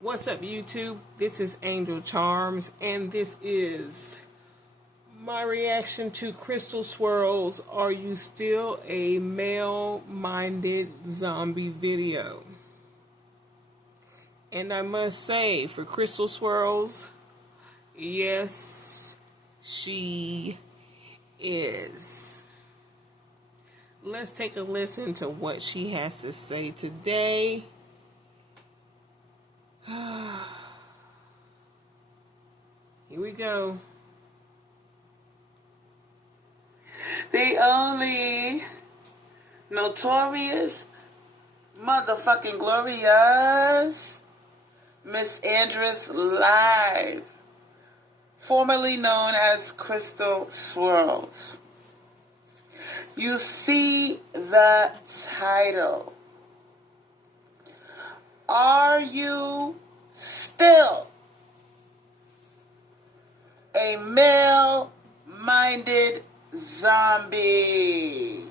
What's up, YouTube? This is Angel Charms, and this is my reaction to Crystal Swirlz Are You Still a Male-Minded Zombie video. And I must say, for Crystal Swirlz, yes, she is. Let's take a listen to what she has to say today. Here we go. The only notorious motherfucking glorious Miss Andress Live, formerly known as Crystal Swirlz. You see the title. Are you still a male-minded zombie?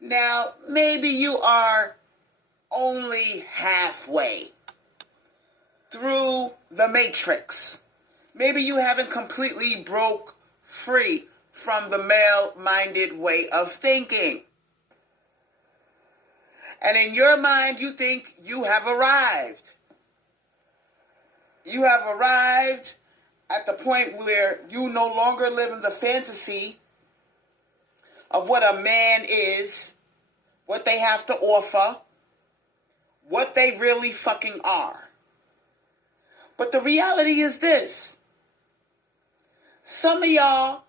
Now, maybe you are only halfway through the matrix. Maybe you haven't completely broke free from the male-minded way of thinking. And in your mind, you think you have arrived. You have arrived at the point where you no longer live in the fantasy of what a man is, what they have to offer, what they really fucking are. But the reality is this. Some of y'all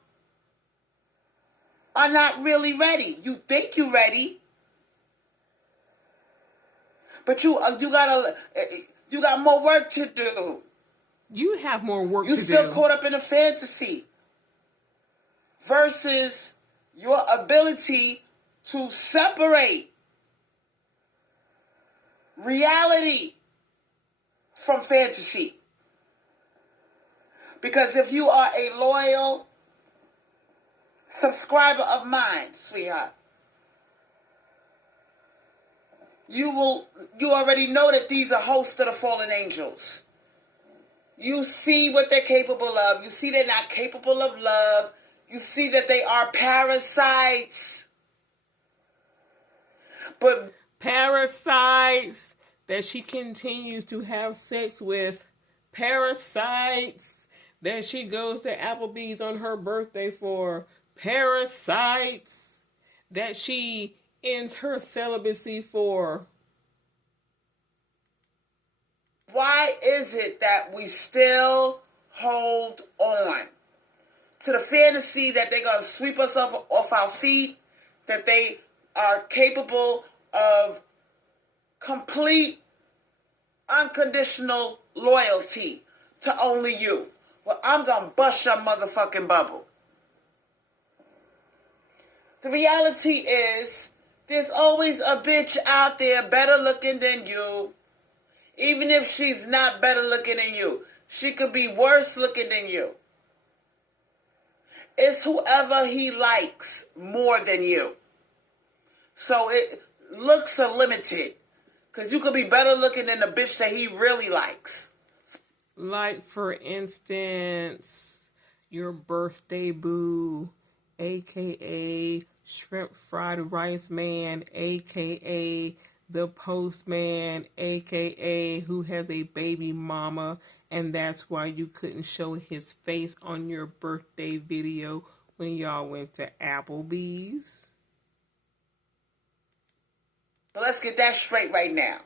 are not really ready. You think you're ready, but you got more work to do. You have more work to do. You're still caught up in a fantasy versus your ability to separate reality from fantasy. Because if you are a loyal subscriber of mine, sweetheart, you already know that these are hosts of the fallen angels. You see what they're capable of. You see they're not capable of love. You see that they are parasites. But parasites that she continues to have sex with. Parasites that she goes to Applebee's on her birthday for. Parasites that she ends her celibacy for. Why is it that we still hold on to the fantasy that they're going to sweep us off our feet, that they are capable of complete, unconditional loyalty to only you? Well, I'm going to bust your motherfucking bubble. The reality is, there's always a bitch out there better looking than you. Even if she's not better looking than you, she could be worse looking than you. It's whoever he likes more than you. So looks are limited. Because you could be better looking than the bitch that he really likes. Like, for instance, your birthday boo, a.k.a. Shrimp Fried Rice Man, a.k.a. the postman, a.k.a. who has a baby mama, and that's why you couldn't show his face on your birthday video when y'all went to Applebee's. But let's get that straight right now.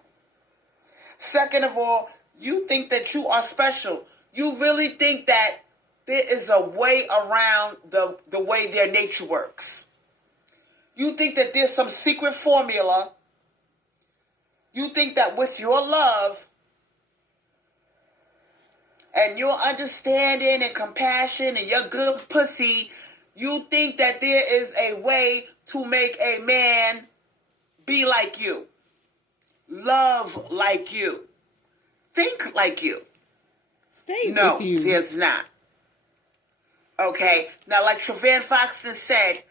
Second of all, you think that you are special. You really think that there is a way around the way their nature works. You think that there's some secret formula. You think that with your love and your understanding and compassion and your good pussy, you think that there is a way to make a man be like you, love like you, think like you. Stay no, with you. There's not. Okay? Now, like Travan Foxton said,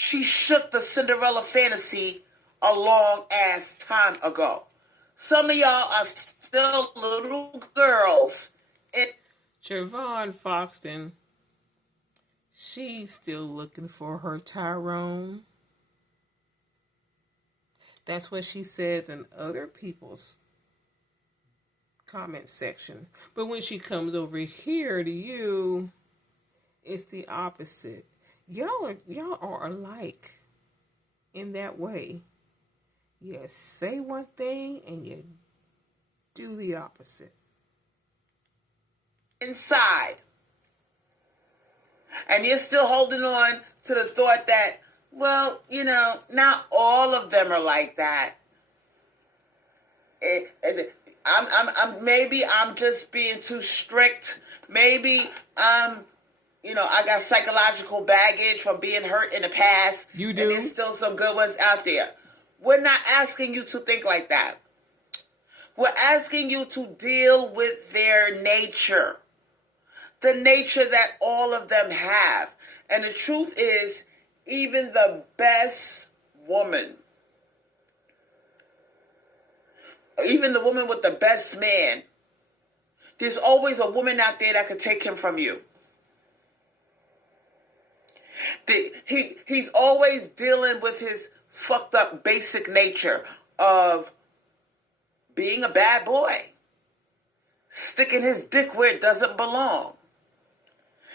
She shook the Cinderella fantasy a long ass time ago. Some of y'all are still little girls. Javon Foxton, she's still looking for her Tyrone. That's what she says in other people's comment section. But when she comes over here to you, it's the opposite. Y'all are alike in that way. You say one thing and you do the opposite. Inside. And you're still holding on to the thought that, well, you know, not all of them are like that. Maybe I'm just being too strict. Maybe I got psychological baggage from being hurt in the past. You do? And there's still some good ones out there. We're not asking you to think like that. We're asking you to deal with their nature. The nature that all of them have. And the truth is, even the best woman, even the woman with the best man, there's always a woman out there that could take him from you. He's always dealing with his fucked up basic nature of being a bad boy, sticking his dick where it doesn't belong.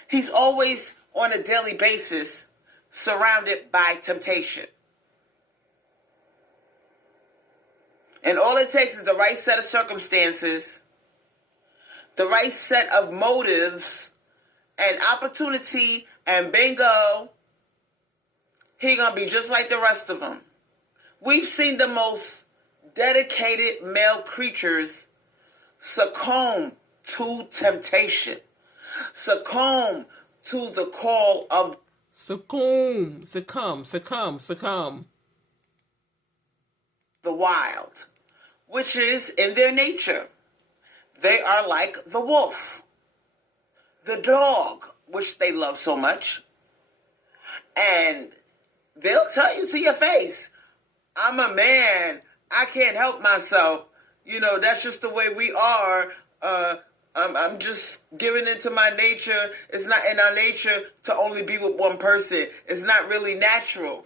He's always on a daily basis surrounded by temptation. And all it takes is the right set of circumstances, the right set of motives, and opportunity, and bingo, he gonna be just like the rest of them. We've seen the most dedicated male creatures succumb to temptation, succumb to the call of succumb the wild, which is in their nature. They are like the wolf, the dog, which they love so much, and they'll tell you to your face, I'm a man, I can't help myself, you know, that's just the way we are, I'm just giving into my nature. It's not in our nature to only be with one person. It's not really natural.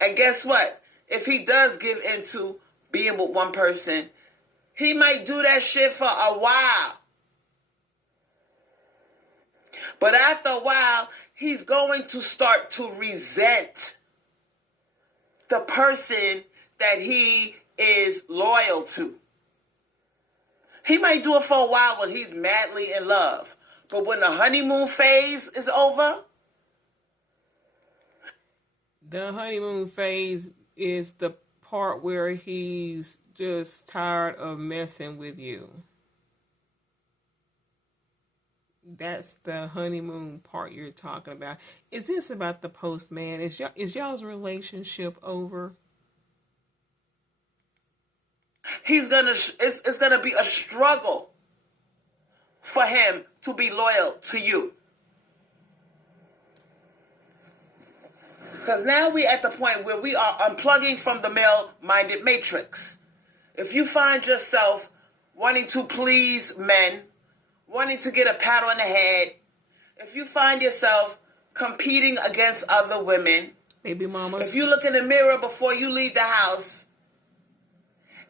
And guess what? If he does give into being with one person, he might do that shit for a while. But after a while, he's going to start to resent the person that he is loyal to. He might do it for a while when he's madly in love. But when the honeymoon phase is over... The honeymoon phase is the part where he's just tired of messing with you. That's the honeymoon part you're talking about. Is this about the postman? Is y'all's relationship over? It's gonna be a struggle for him to be loyal to you. Because now we're at the point where we are unplugging from the male-minded matrix. If you find yourself wanting to please men, wanting to get a pat on the head, if you find yourself competing against other women, baby mamas, if you look in the mirror before you leave the house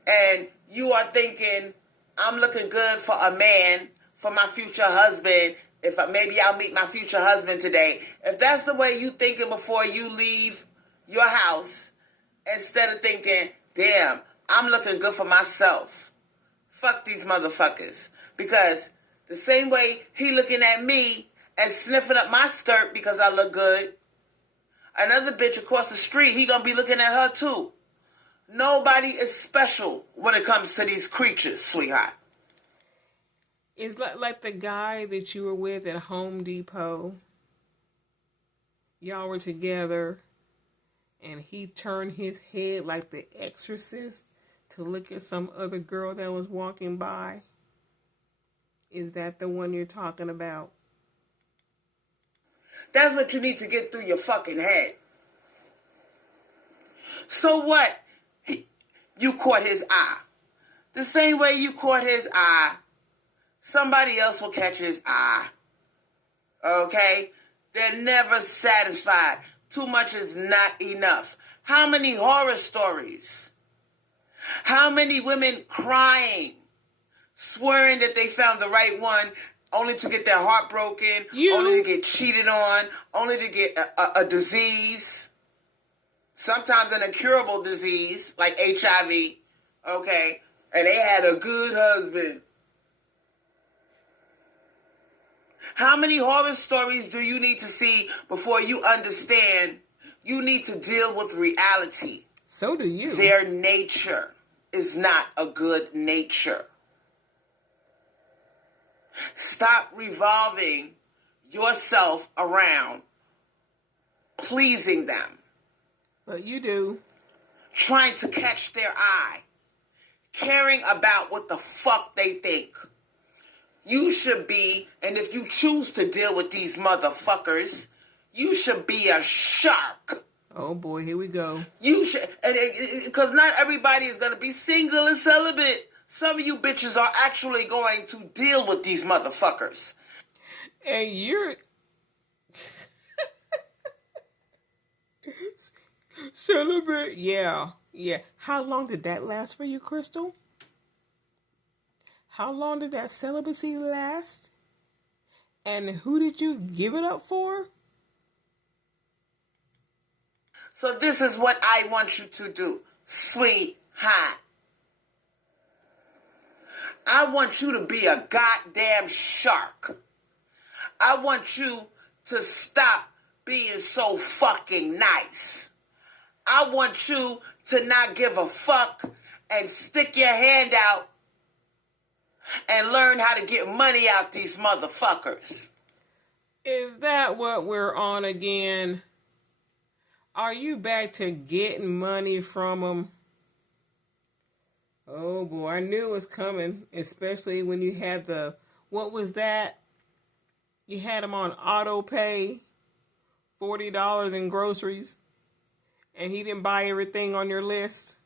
and you are thinking, I'm looking good for a man, for my future husband, maybe I'll meet my future husband today. If that's the way you thinking before you leave your house, instead of thinking, damn, I'm looking good for myself. Fuck these motherfuckers. Because the same way he looking at me and sniffing up my skirt because I look good, another bitch across the street, he gonna be looking at her too. Nobody is special when it comes to these creatures, sweetheart. It's like the guy that you were with at Home Depot. Y'all were together, and he turned his head like the Exorcist to look at some other girl that was walking by. Is that the one you're talking about? That's what you need to get through your fucking head. So what? You caught his eye. The same way you caught his eye, somebody else will catch his eye. Okay? They're never satisfied. Too much is not enough. How many horror stories? How many women crying, swearing that they found the right one, only to get their heart broken, only to get cheated on, only to get a disease, sometimes an incurable disease like HIV, okay? And they had a good husband. How many horror stories do you need to see before you understand you need to deal with reality? So do you. Their nature is not a good nature. Stop revolving yourself around pleasing them. But you do. Trying to catch their eye. Caring about what the fuck they think. You should be, and if you choose to deal with these motherfuckers, you should be a shark. Oh boy, here we go. You should, because not everybody is going to be single and celibate. Some of you bitches are actually going to deal with these motherfuckers. And you're... celibate? Yeah. How long did that last for you, Crystal? How long did that celibacy last? And who did you give it up for? So this is what I want you to do, sweetheart. I want you to be a goddamn shark. I want you to stop being so fucking nice. I want you to not give a fuck and stick your hand out and learn how to get money out these motherfuckers. Is that what we're on again? Are you back to getting money from them? Oh boy, I knew it was coming, especially when you had what was that? You had them on auto pay, $40 in groceries, and he didn't buy everything on your list.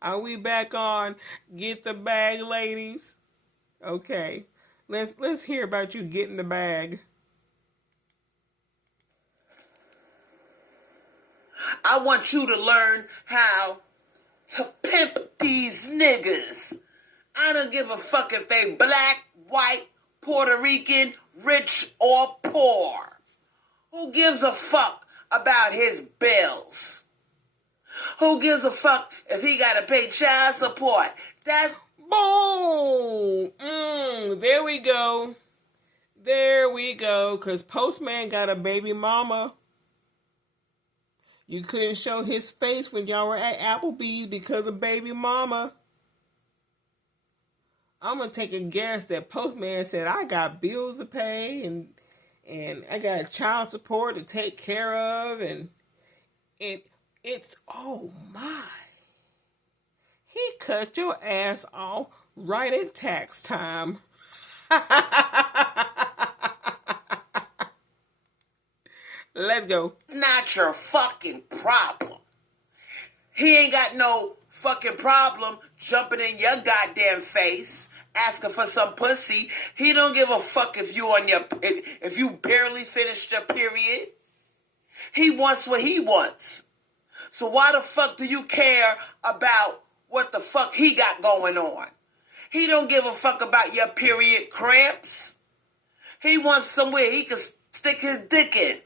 Are we back on get the bag, ladies? Okay, let's hear about you getting the bag. I want you to learn how to pimp these niggas. I don't give a fuck if they black, white, Puerto Rican, rich or poor. Who gives a fuck about his bills? Who gives a fuck if he gotta pay child support? That's... Boom! There we go. There we go. Because Postman got a baby mama. You couldn't show his face when y'all were at Applebee's because of baby mama. I'm going to take a guess that Postman said, I got bills to pay and I got child support to take care of. And it's, oh my. He cut your ass off right at tax time. Let's go. Not your fucking problem. He ain't got no fucking problem jumping in your goddamn face, asking for some pussy. He don't give a fuck if you barely finished your period. He wants what he wants. So why the fuck do you care about what the fuck he got going on? He don't give a fuck about your period cramps. He wants somewhere he can stick his dick in.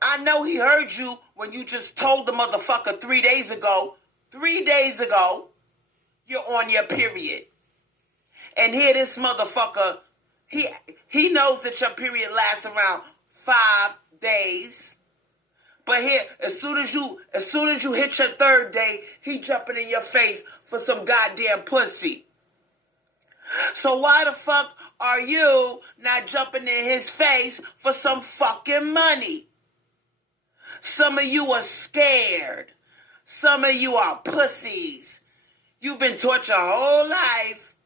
I know he heard you when you just told the motherfucker 3 days ago, you're on your period. And here this motherfucker, he knows that your period lasts around 5 days. But here, as soon as you hit your third day, he jumping in your face for some goddamn pussy. So why the fuck are you not jumping in his face for some fucking money? Some of you are scared. Some of you are pussies. You've been taught your whole life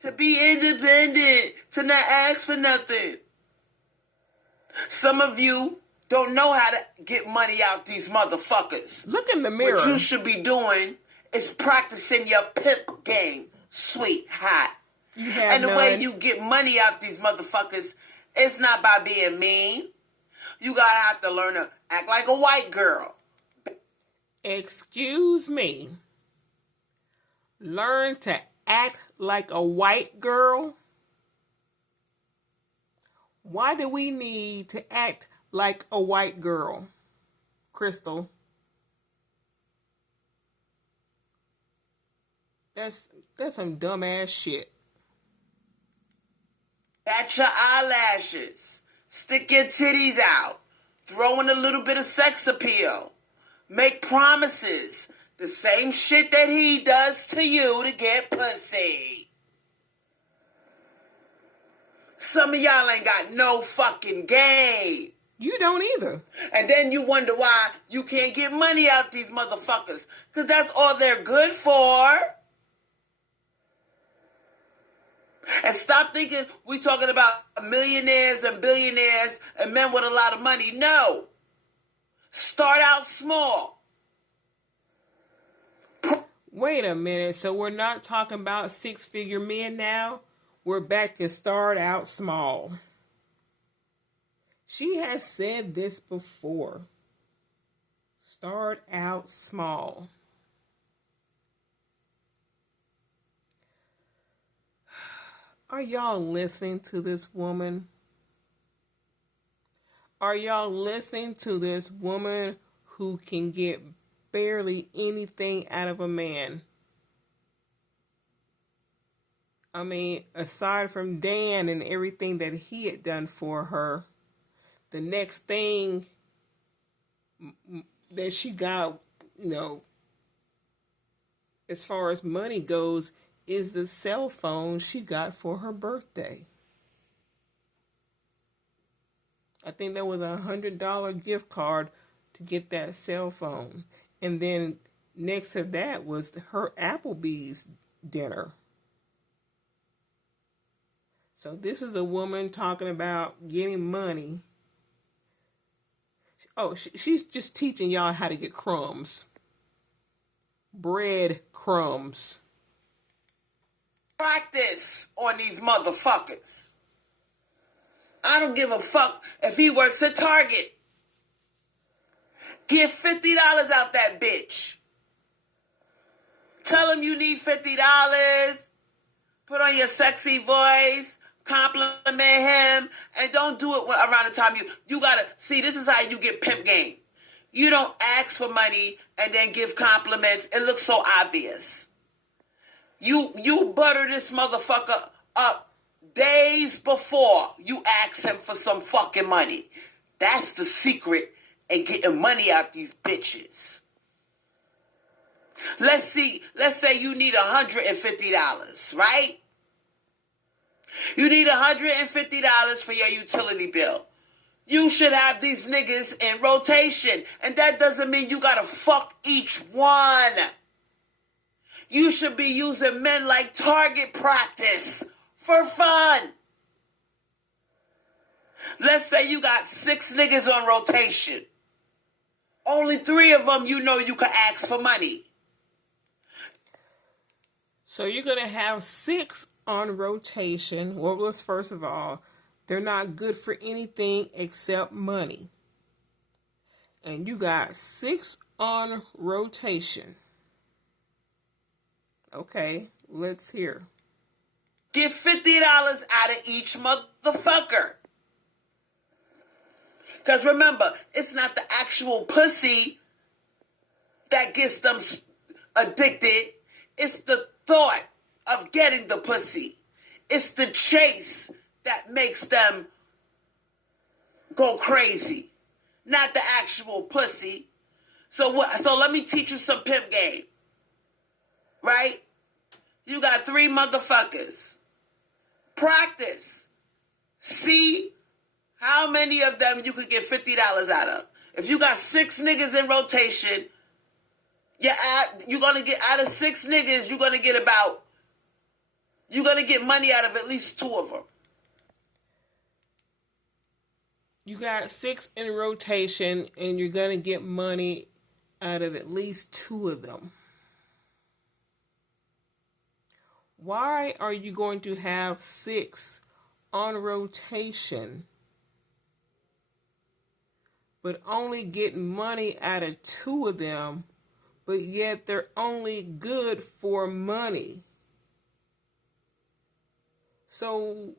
to be independent, to not ask for nothing. Some of you don't know how to get money out these motherfuckers. Look in the mirror. What you should be doing is practicing your pimp game, sweetheart. You have and the none. way you get money out these motherfuckers, it's not by being mean. You gotta have to learn to act like a white girl. Excuse me. Learn to act like a white girl? Why do we need to act like a white girl, Crystal? That's some dumbass shit. Pat your eyelashes. Stick your titties out. Throw in a little bit of sex appeal. Make promises. The same shit that he does to you to get pussy. Some of y'all ain't got no fucking game. You don't either. And then you wonder why you can't get money out these motherfuckers. Because that's all they're good for. And stop thinking we talking about millionaires and billionaires and men with a lot of money. No. Start out small. Wait a minute. So we're not talking about six-figure men now? We're back to start out small. She has said this before. Start out small. Are y'all listening to this woman? Are y'all listening to this woman who can get barely anything out of a man? I mean, aside from Dan and everything that he had done for her, the next thing that she got, as far as money goes, is the cell phone she got for her birthday. I think there was a $100 gift card to get that cell phone. And then next to that was her Applebee's dinner. So this is a woman talking about getting money. Oh, she's just teaching y'all how to get crumbs. Bread crumbs. Practice on these motherfuckers. I don't give a fuck if he works at Target. Get $50 out that bitch. Tell him you need $50. Put on your sexy voice. Compliment him. And don't do it around the time you gotta see. This is how you get pimp game. You don't ask for money and then give compliments. It looks so obvious. You butter this motherfucker up days before you ask him for some fucking money. That's the secret in getting money out these bitches. Let's say you need $150, right? You need $150 for your utility bill. You should have these niggas in rotation. And that doesn't mean you gotta fuck each one. You should be using men like target practice for fun. Let's say you got 6 niggas on rotation. Only 3 of them you know you can ask for money. So you're going to have 6 on rotation. Well, let's first of all, they're not good for anything except money. And you got 6 on rotation. Okay, let's hear. Get $50 out of each motherfucker. Because remember, it's not the actual pussy that gets them addicted. It's the thought of getting the pussy. It's the chase that makes them go crazy. Not the actual pussy. So let me teach you some pimp game. Right? You got 3 motherfuckers. Practice. See how many of them you could get $50 out of. If you got 6 niggas in rotation, you're gonna get out of 6 niggas, you're gonna get money out of at least 2 of them. You got 6 in rotation, and you're going to get money out of at least 2 of them. Why are you going to have 6 on rotation, but only getting money out of 2 of them, but yet they're only good for money? So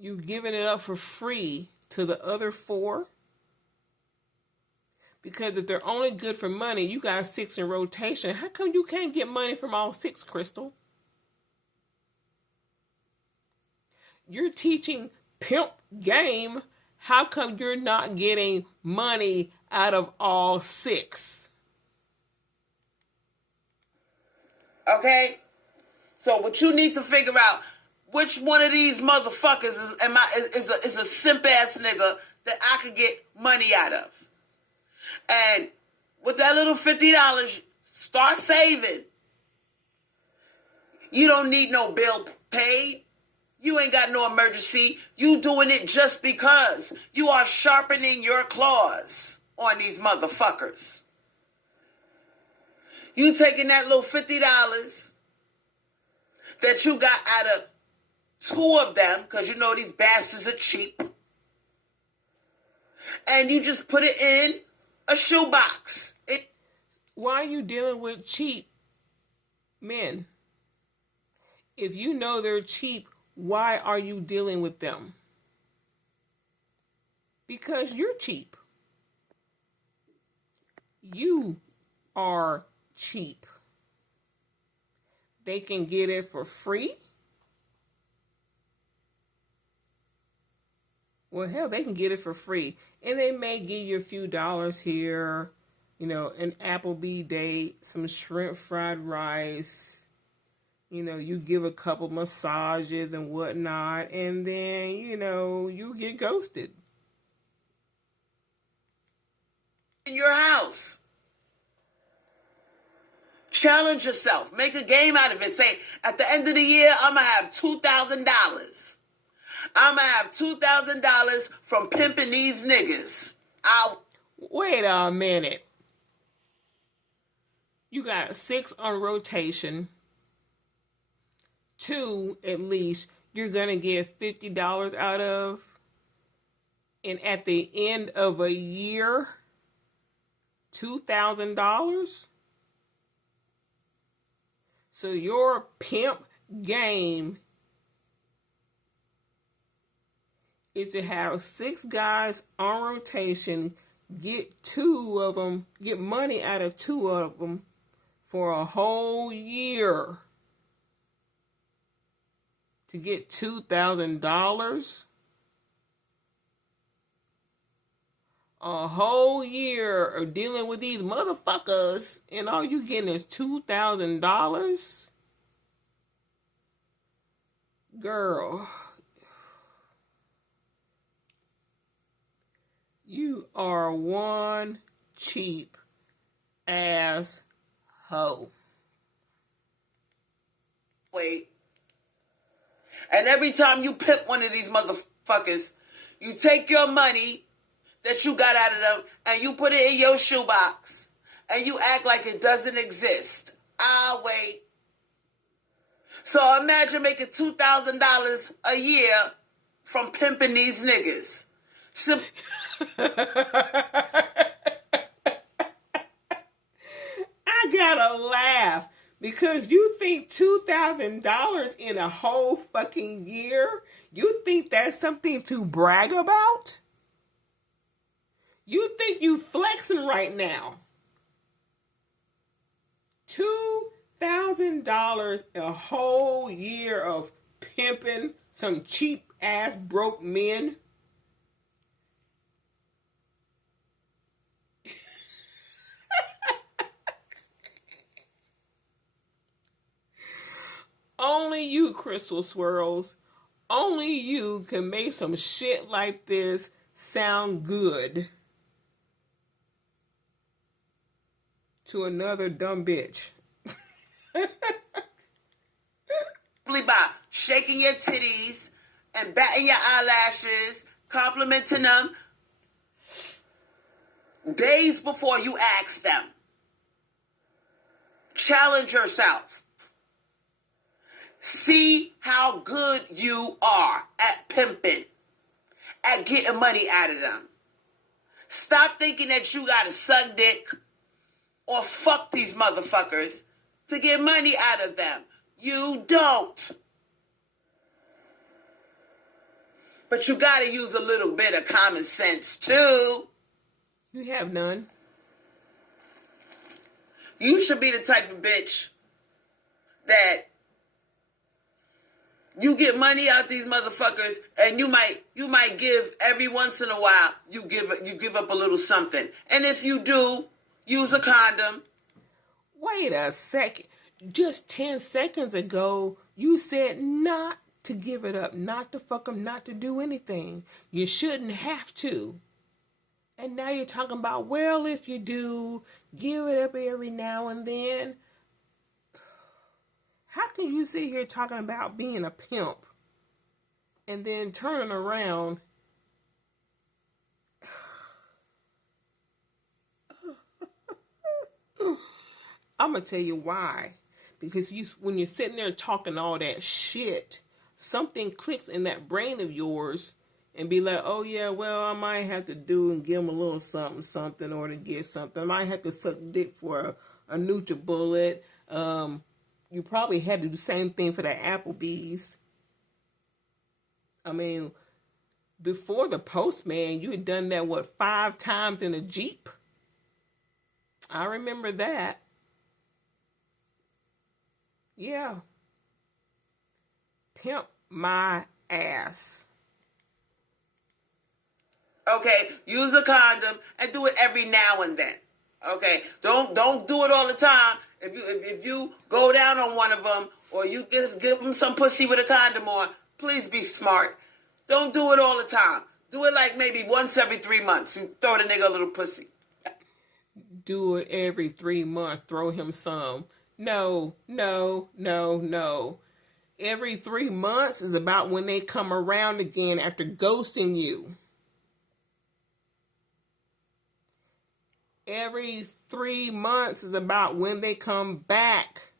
you giving it up for free to the other 4? Because if they're only good for money, you got 6 in rotation. How come you can't get money from all 6, Crystal? You're teaching pimp game. How come you're not getting money out of all 6? Okay? So what you need to figure out, which one of these motherfuckers is a simp ass nigga that I could get money out of. And with that little $50, start saving. You don't need no bill paid. You ain't got no emergency. You doing it just because. You are sharpening your claws on these motherfuckers. You taking that little $50 that you got out of 2 of them, because you know these bastards are cheap, and you just put it in a shoebox. Why are you dealing with cheap men? If you know they're cheap, why are you dealing with them? Because you're cheap. You are cheap. They can get it for free. Well, hell, they can get it for free. And they may give you a few dollars here, an Applebee's date, some shrimp fried rice. You give a couple massages and whatnot, and then, you get ghosted. In your house. Challenge yourself. Make a game out of it. Say, at the end of the year, I'm going to have $2,000. I'm going to have $2,000 from pimping these niggas. Wait a minute. You got 6 on rotation. 2, at least, you're going to get $50 out of. And at the end of a year, $2,000. So your pimp game is to have 6 guys on rotation, get 2 of them, get money out of 2 of them for a whole year to get $2,000. A whole year of dealing with these motherfuckers, and all you getting is $2,000? Girl, you are one cheap ass hoe. Wait. And every time you pimp one of these motherfuckers, you take your money that you got out of them and you put it in your shoebox and you act like it doesn't exist. I'll wait. So imagine making $2,000 a year from pimping these niggas. I gotta laugh because you think $2,000 in a whole fucking year? You think that's something to brag about? You think you flexing right now? $2,000 a whole year of pimping some cheap ass broke men? Only you, Crystal Swirlz, only you can make some shit like this sound good to another dumb bitch. By shaking your titties and batting your eyelashes, complimenting them days before you ask them. Challenge yourself. See how good you are at pimping, at getting money out of them. Stop thinking that you gotta suck dick or fuck these motherfuckers to get money out of them. You don't. But you gotta use a little bit of common sense too. You have none. You should be the type of bitch that you get money out these motherfuckers, and you might give every once in a while. You give up a little something, and if you do, use a condom. Wait a second. Just 10 seconds ago, you said not to give it up, not to fuck them, not to do anything. You shouldn't have to. And now you're talking about, well, if you do, give it up every now and then. How can you sit here talking about being a pimp and then turning around? I'm going to tell you why. Because when you're sitting there talking all that shit, something clicks in that brain of yours and be like, oh yeah, well, I might have to do and give them a little something or to get something. I might have to suck dick for a NutriBullet. You probably had to do the same thing for the Applebee's. I mean, before the postman, you had done that, 5 times in a Jeep? I remember that. Yeah. Pimp my ass. Okay, use a condom and do it every now and then. Okay, don't do it all the time. If you go down on one of them or you give them some pussy with a condom on, please be smart. Don't do it all the time. Do it like maybe once every 3 months. You throw the nigga a little pussy. Do it every 3 months. Throw him some. No. Every 3 months is about when they come around again after ghosting you. Every 3 months is about when they come back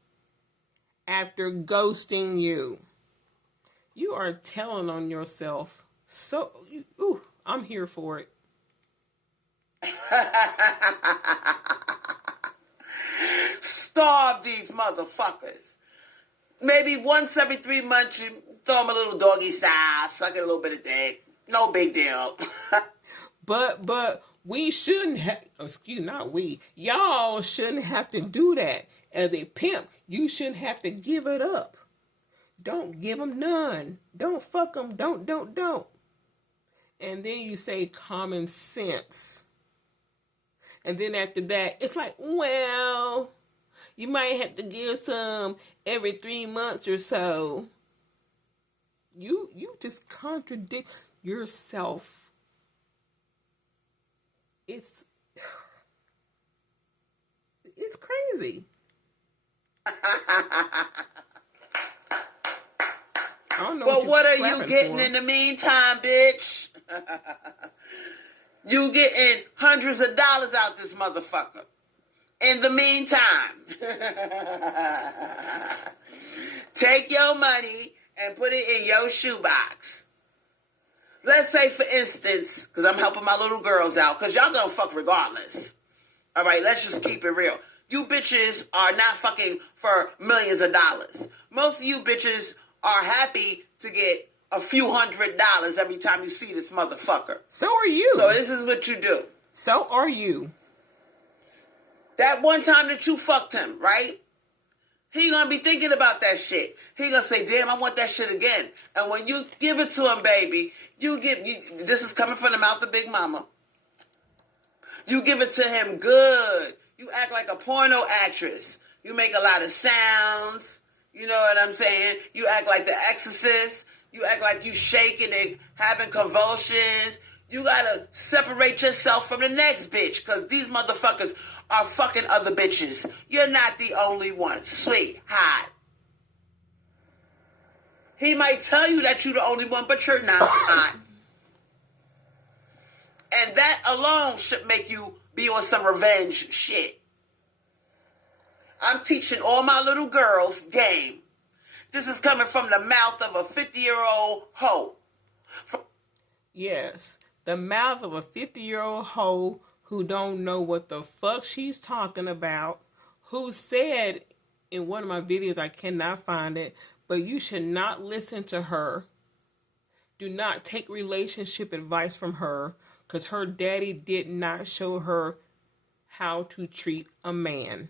after ghosting you. You are telling on yourself. So, I'm here for it. Starve these motherfuckers. Maybe once every 3 months you throw them a little doggy style, suck a little bit of dick. No big deal. But we shouldn't have, y'all shouldn't have to do that. As a pimp, you shouldn't have to give it up. Don't give them none. Don't fuck them. Don't. And then you say common sense. And then after that, it's like, well, you might have to give some every 3 months or so. You just contradict yourself. It's crazy. I don't know. But what are you getting in the meantime, bitch? You getting hundreds of dollars out this motherfucker. In the meantime, take your money and put it in your shoebox. Let's say, for instance, because I'm helping my little girls out, because y'all gonna fuck regardless. All right, let's just keep it real. You bitches are not fucking for millions of dollars. Most of you bitches are happy to get a few $100s every time you see this motherfucker. So are you. So this is what you do. So are you. That one time that you fucked him, right? He gonna be thinking about that shit. He gonna say, damn, I want that shit again. And when you give it to him, baby, this is coming from the mouth of Big Mama. You give it to him good. You act like a porno actress. You make a lot of sounds. You know what I'm saying? You act like the Exorcist. You act like you shaking and having convulsions. You gotta separate yourself from the next bitch, because these motherfuckers are fucking other bitches. You're not the only one. Sweetheart. He might tell you that you're the only one, but you're not. And that alone should make you be on some revenge shit. I'm teaching all my little girls game. This is coming from the mouth of a 50-year-old hoe. Yes, the mouth of a 50-year-old hoe who don't know what the fuck she's talking about, who said in one of my videos, I cannot find it, but you should not listen to her. Do not take relationship advice from her, because her daddy did not show her how to treat a man.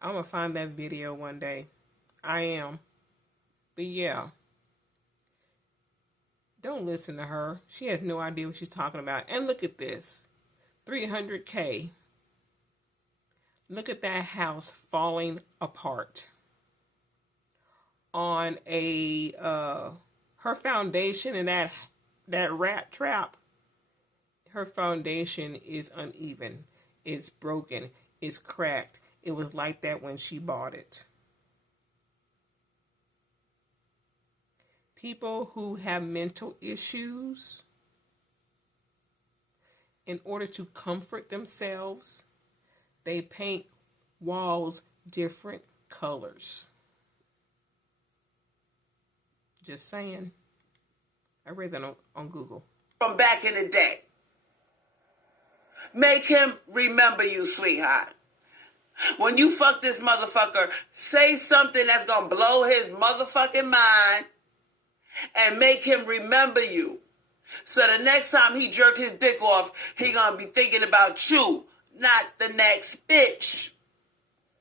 I'm going to find that video one day. I am. But yeah. Don't listen to her. She has no idea what she's talking about. And look at this. $300K. Look at that house falling apart. On a, her foundation in that rat trap, her foundation is uneven. It's broken. It's cracked. It was like that when she bought it. People who have mental issues, in order to comfort themselves, they paint walls different colors. Just saying. I read that on Google. From back in the day. Make him remember you, sweetheart. When you fuck this motherfucker, say something that's gonna blow his motherfucking mind and make him remember you. So the next time he jerk his dick off, he gonna be thinking about you, not the next bitch.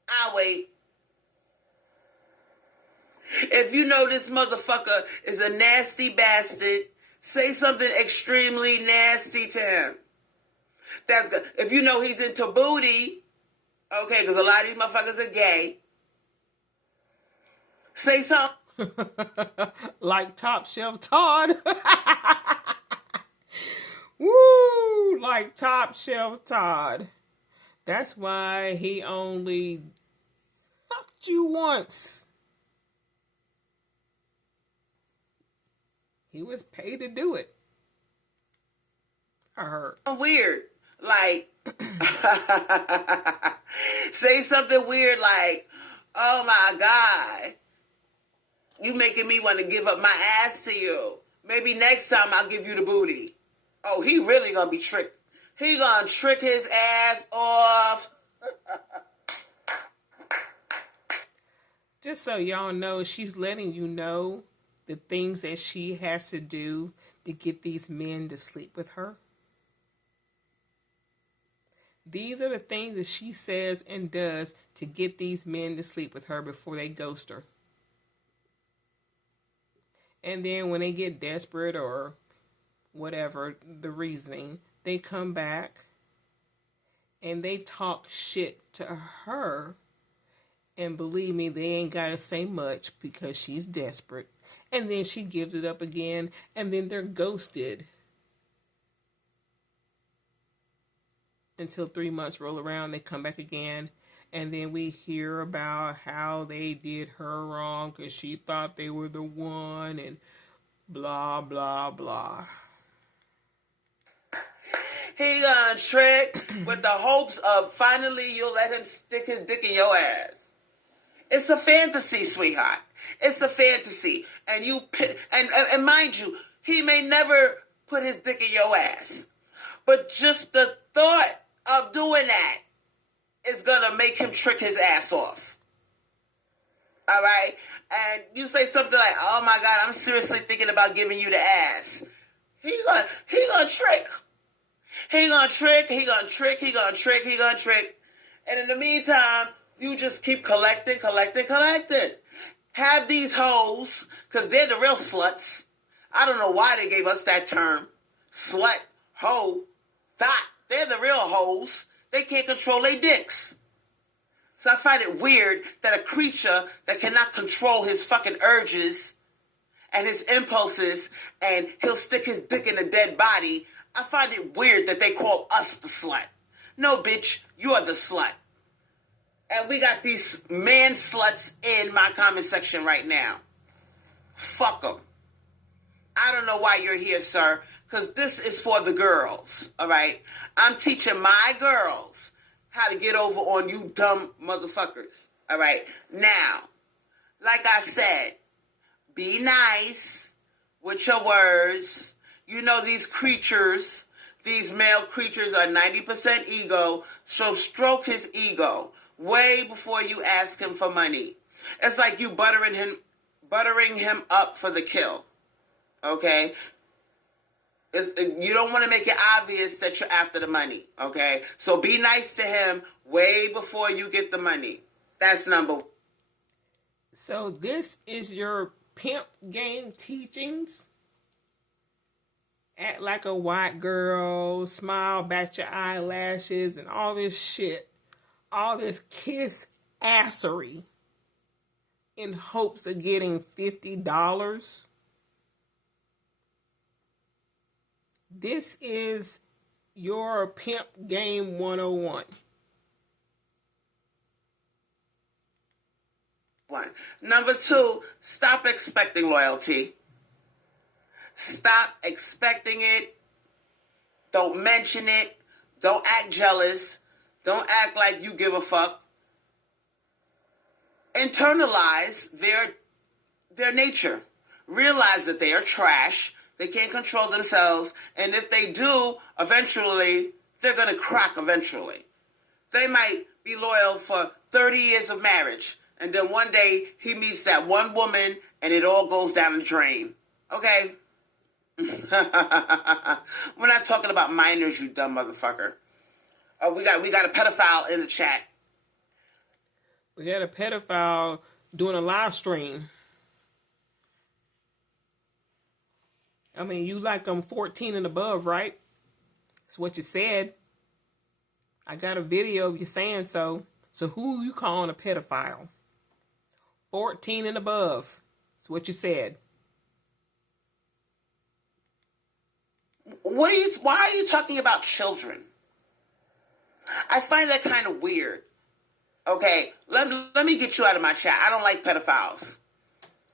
I'll wait. If you know this motherfucker is a nasty bastard, say something extremely nasty to him. That's good. If you know he's into booty, okay, because a lot of these motherfuckers are gay, say something. Like Top Shelf Todd. Woo! Like Top Shelf Todd. That's why he only fucked you once. He was paid to do it. I heard. Weird. Like, say something weird like, oh my God, you making me want to give up my ass to you. Maybe next time I'll give you the booty. Oh, he really gonna be tricked. He gonna trick his ass off. Just so y'all know, she's letting you know the things that she has to do to get these men to sleep with her. These are the things that she says and does to get these men to sleep with her before they ghost her. And then when they get desperate or whatever the reasoning, they come back and they talk shit to her. And believe me, they ain't got to say much because she's desperate. And then she gives it up again, and then they're ghosted. Until 3 months roll around, they come back again, and then we hear about how they did her wrong because she thought they were the one, and blah, blah, blah. He gonna trick with the hopes of finally you'll let him stick his dick in your ass. It's a fantasy, sweetheart. It's a fantasy. And mind you, he may never put his dick in your ass. But just the thought of doing that is going to make him trick his ass off. All right? And you say something like, oh my God, I'm seriously thinking about giving you the ass. He gonna trick. He gonna trick. And in the meantime, you just keep collecting. Have these hoes, because they're the real sluts. I don't know why they gave us that term. Slut, hoe, thought. They're the real hoes. They can't control their dicks. So I find it weird that a creature that cannot control his fucking urges and his impulses, and he'll stick his dick in a dead body, I find it weird that they call us the slut. No, bitch, you're the slut. And we got these man sluts in my comment section right now. Fuck them. I don't know why you're here, sir, because this is for the girls, all right? I'm teaching my girls how to get over on you dumb motherfuckers, all right? Now, like I said, be nice with your words. You know these creatures, these male creatures are 90% ego, so stroke his ego way before you ask him for money. It's like you buttering him up for the kill, okay? You don't want to make it obvious that you're after the money, okay? So be nice to him way before you get the money. That's number one. So this is your pimp game teachings? Act like a white girl, smile, bat your eyelashes, and all this shit. All this kiss assery in hopes of getting $50. This is your pimp game 101. One. Number two, stop expecting loyalty. Stop expecting it. Don't mention it. Don't act jealous. Don't act like you give a fuck. Internalize their nature. Realize that they are trash. They can't control themselves. And if they do, eventually, they're going to crack eventually. They might be loyal for 30 years of marriage. And then one day, he meets that one woman, and it all goes down the drain. Okay? We're not talking about minors, you dumb motherfucker. Oh, we got a pedophile in the chat. We got a pedophile doing a live stream. I mean, you like them 14 and above, right? That's what you said. I got a video of you saying so. So who you calling a pedophile? 14 and above. That's what you said. Why are you talking about children? I find that kind of weird. Okay, let me get you out of my chat. I don't like pedophiles.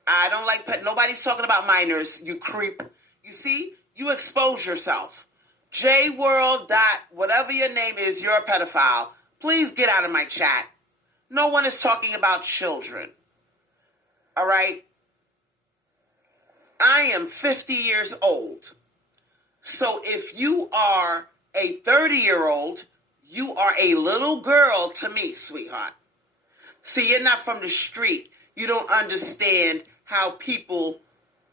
I don't like nobody's talking about minors, you creep. You see? You expose yourself. JWorld. Whatever your name is, you're a pedophile. Please get out of my chat. No one is talking about children. All right? I am 50 years old. So if you are a 30-year-old, you are a little girl to me, sweetheart. See, you're not from the street. You don't understand how people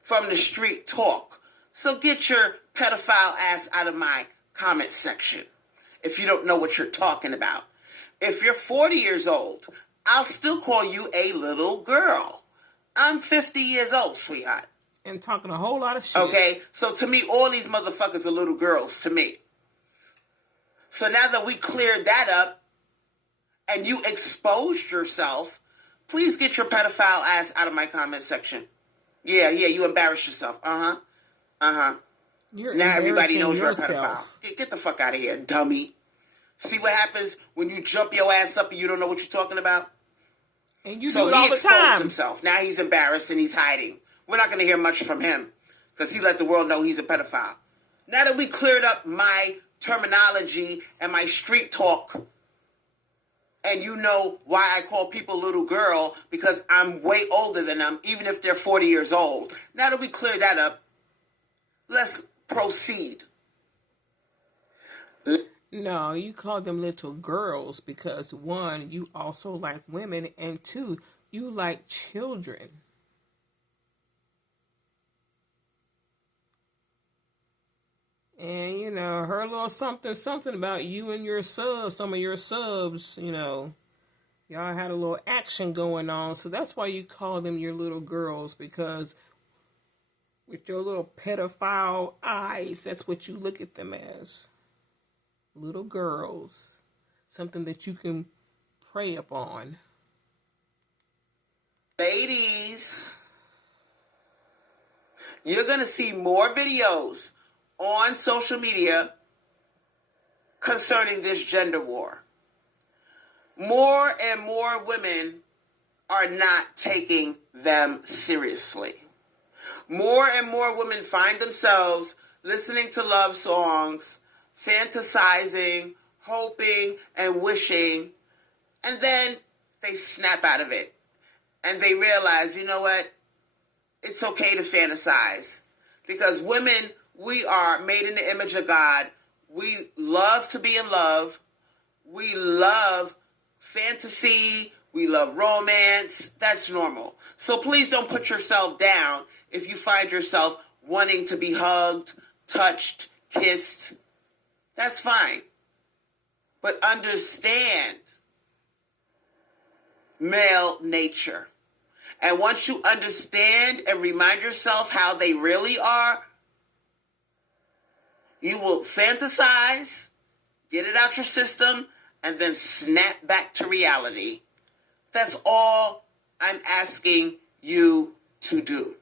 from the street talk. So get your pedophile ass out of my comment section if you don't know what you're talking about. If you're 40 years old, I'll still call you a little girl. I'm 50 years old, sweetheart. And talking a whole lot of shit. Okay? So to me, all these motherfuckers are little girls to me. So now that we cleared that up and you exposed yourself, please get your pedophile ass out of my comment section. Yeah, you embarrassed yourself. Uh-huh. Now everybody knows you're a pedophile. Get the fuck out of here, dummy. See what happens when you jump your ass up and you don't know what you're talking about? And you do it all the time. So he exposed himself. Now he's embarrassed and he's hiding. We're not going to hear much from him because he let the world know he's a pedophile. Now that we cleared up my terminology and my street talk, and you know why I call people little girl, because I'm way older than them, even if they're 40 years old. Now that we cleared that up, let's proceed. No, you call them little girls because, one, you also like women, and two, you like children. And, you know, her little something about you and your subs, some of your subs, you know, y'all had a little action going on. So that's why you call them your little girls, because with your little pedophile eyes, that's what you look at them as. Little girls. Something that you can prey upon. Ladies, you're going to see more videos on social media concerning this gender war. More and more women are not taking them seriously. More and more women find themselves listening to love songs, fantasizing, hoping, and wishing, and then they snap out of it. And they realize, you know what? It's okay to fantasize. Because women, we are made in the image of God. We love to be in love. We love fantasy. We love romance. That's normal. So please don't put yourself down if you find yourself wanting to be hugged, touched, kissed. That's fine. But understand male nature. And once you understand and remind yourself how they really are, you will fantasize, get it out your system, and then snap back to reality. That's all I'm asking you to do.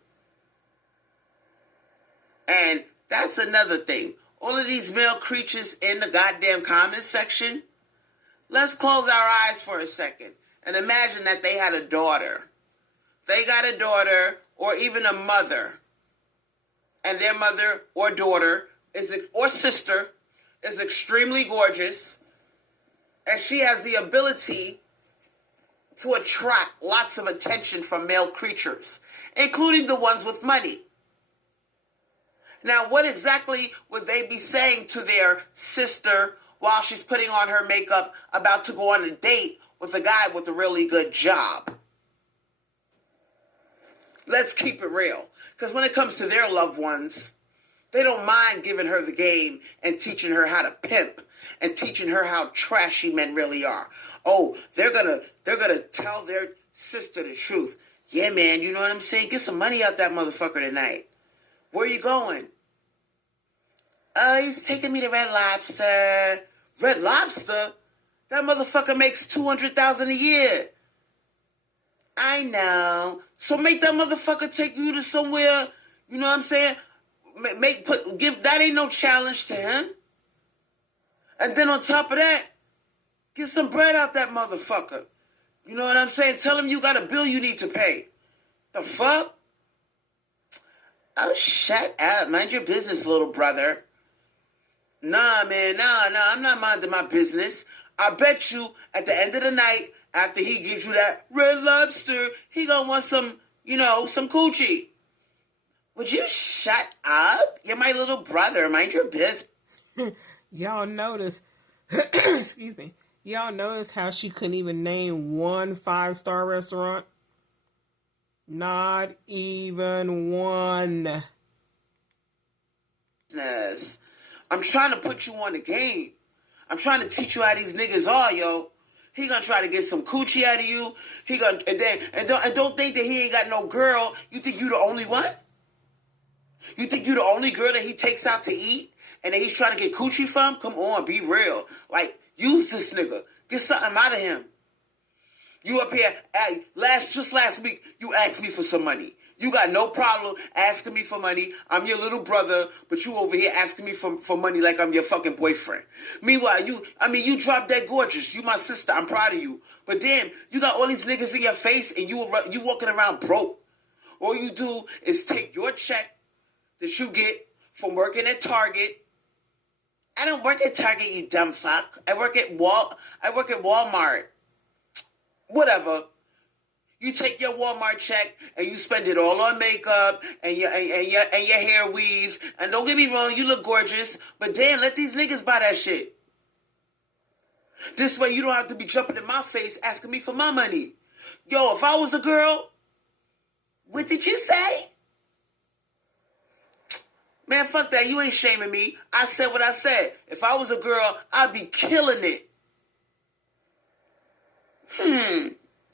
And that's another thing. All of these male creatures in the goddamn comment section, let's close our eyes for a second and imagine that they had a daughter. They got a daughter or even a mother, and their mother or daughter or sister is extremely gorgeous, and she has the ability to attract lots of attention from male creatures, including the ones with money. Now, what exactly would they be saying to their sister while she's putting on her makeup, about to go on a date with a guy with a really good job? Let's keep it real. Because when it comes to their loved ones, they don't mind giving her the game and teaching her how to pimp and teaching her how trashy men really are. Oh, they're gonna tell their sister the truth. Yeah, man, you know what I'm saying? Get some money out that motherfucker tonight. Where you going? He's taking me to Red Lobster. Red Lobster? That motherfucker makes $200,000 a year. I know. So make that motherfucker take you to somewhere, you know what I'm saying? That ain't no challenge to him. And then on top of that, get some bread out that motherfucker. You know what I'm saying? Tell him you got a bill you need to pay. The fuck? Oh, shut up. Mind your business, little brother. Nah, man, nah, I'm not minding my business. I bet you at the end of the night, after he gives you that Red Lobster, he gonna want some, some coochie. Would you shut up? You're my little brother. Mind your business. Y'all notice, excuse me, y'all notice how she couldn't even name one 5-star restaurant? Not even one. Yes. I'm trying to put you on the game. I'm trying to teach you how these niggas are, yo. He gonna try to get some coochie out of you. Don't think that he ain't got no girl. You think you the only one? You think you the only girl that he takes out to eat and that he's trying to get coochie from? Come on, be real. Like, use this nigga. Get something out of him. You up here, just last week, you asked me for some money. You got no problem asking me for money. I'm your little brother, but you over here asking me for money like I'm your fucking boyfriend. Meanwhile, you drop dead gorgeous. You my sister. I'm proud of you. But damn, you got all these niggas in your face and you walking around broke. All you do is take your check that you get from working at Target. I don't work at Target, you dumb fuck. I work at Walmart. Whatever. You take your Walmart check and you spend it all on makeup and your hair weave. And don't get me wrong, you look gorgeous. But damn, let these niggas buy that shit. This way you don't have to be jumping in my face asking me for my money. Yo, if I was a girl, what did you say? Man, fuck that. You ain't shaming me. I said what I said. If I was a girl, I'd be killing it.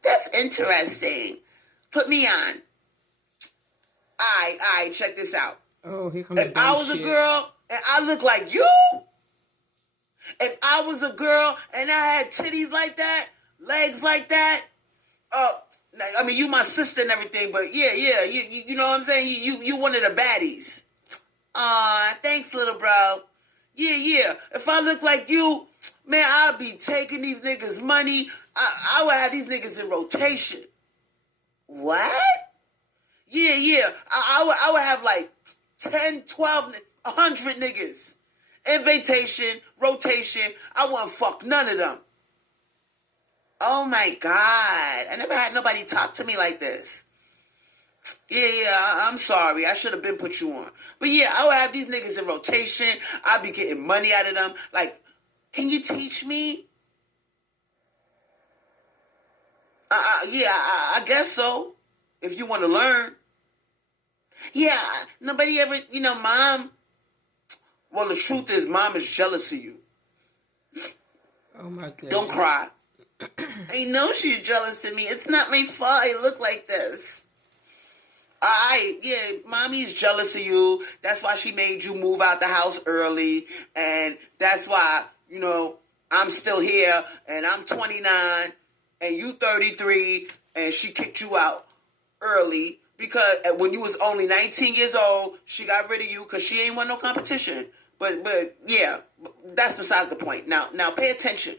That's interesting. Put me on. Alright, check this out. Oh, here comes If I was a girl and I look like you, if I was a girl and I had titties like that, legs like that, you my sister and everything, but yeah, you know what I'm saying? You one of the baddies. Aw, thanks, little bro. Yeah. If I look like you, man, I'll be taking these niggas' money. I would have these niggas in rotation. What? Yeah. I would have like 10, 12. 100 niggas. Invitation, rotation. I wouldn't fuck none of them. Oh my God. I never had nobody talk to me like this. Yeah, I'm sorry. I should have been put you on. But yeah, I would have these niggas in rotation. I'd be getting money out of them. Like, can you teach me? Yeah, I guess so. If you want to learn. Yeah, nobody ever, mom. Well, the truth is, mom is jealous of you. Oh my goodness. Don't cry. I know she's jealous of me. It's not my fault I look like this. Mommy's jealous of you. That's why she made you move out the house early. And that's why, I'm still here and I'm 29 and you 33 and she kicked you out early because when you was only 19 years old, she got rid of you because she ain't want no competition. But yeah, that's besides the point. Now pay attention.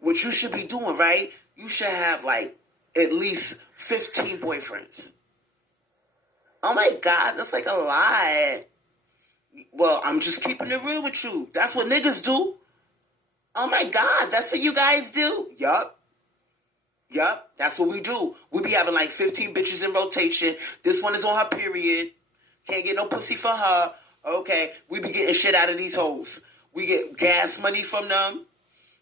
What you should be doing, right? You should have like at least 15 boyfriends. Oh my God, that's like a lot. Well, I'm just keeping it real with you. That's what niggas do. Oh my God, that's what you guys do. Yup, that's what we do. We be having like 15 bitches in rotation. This one is on her period. Can't get no pussy for her. Okay, we be getting shit out of these hoes. We get gas money from them.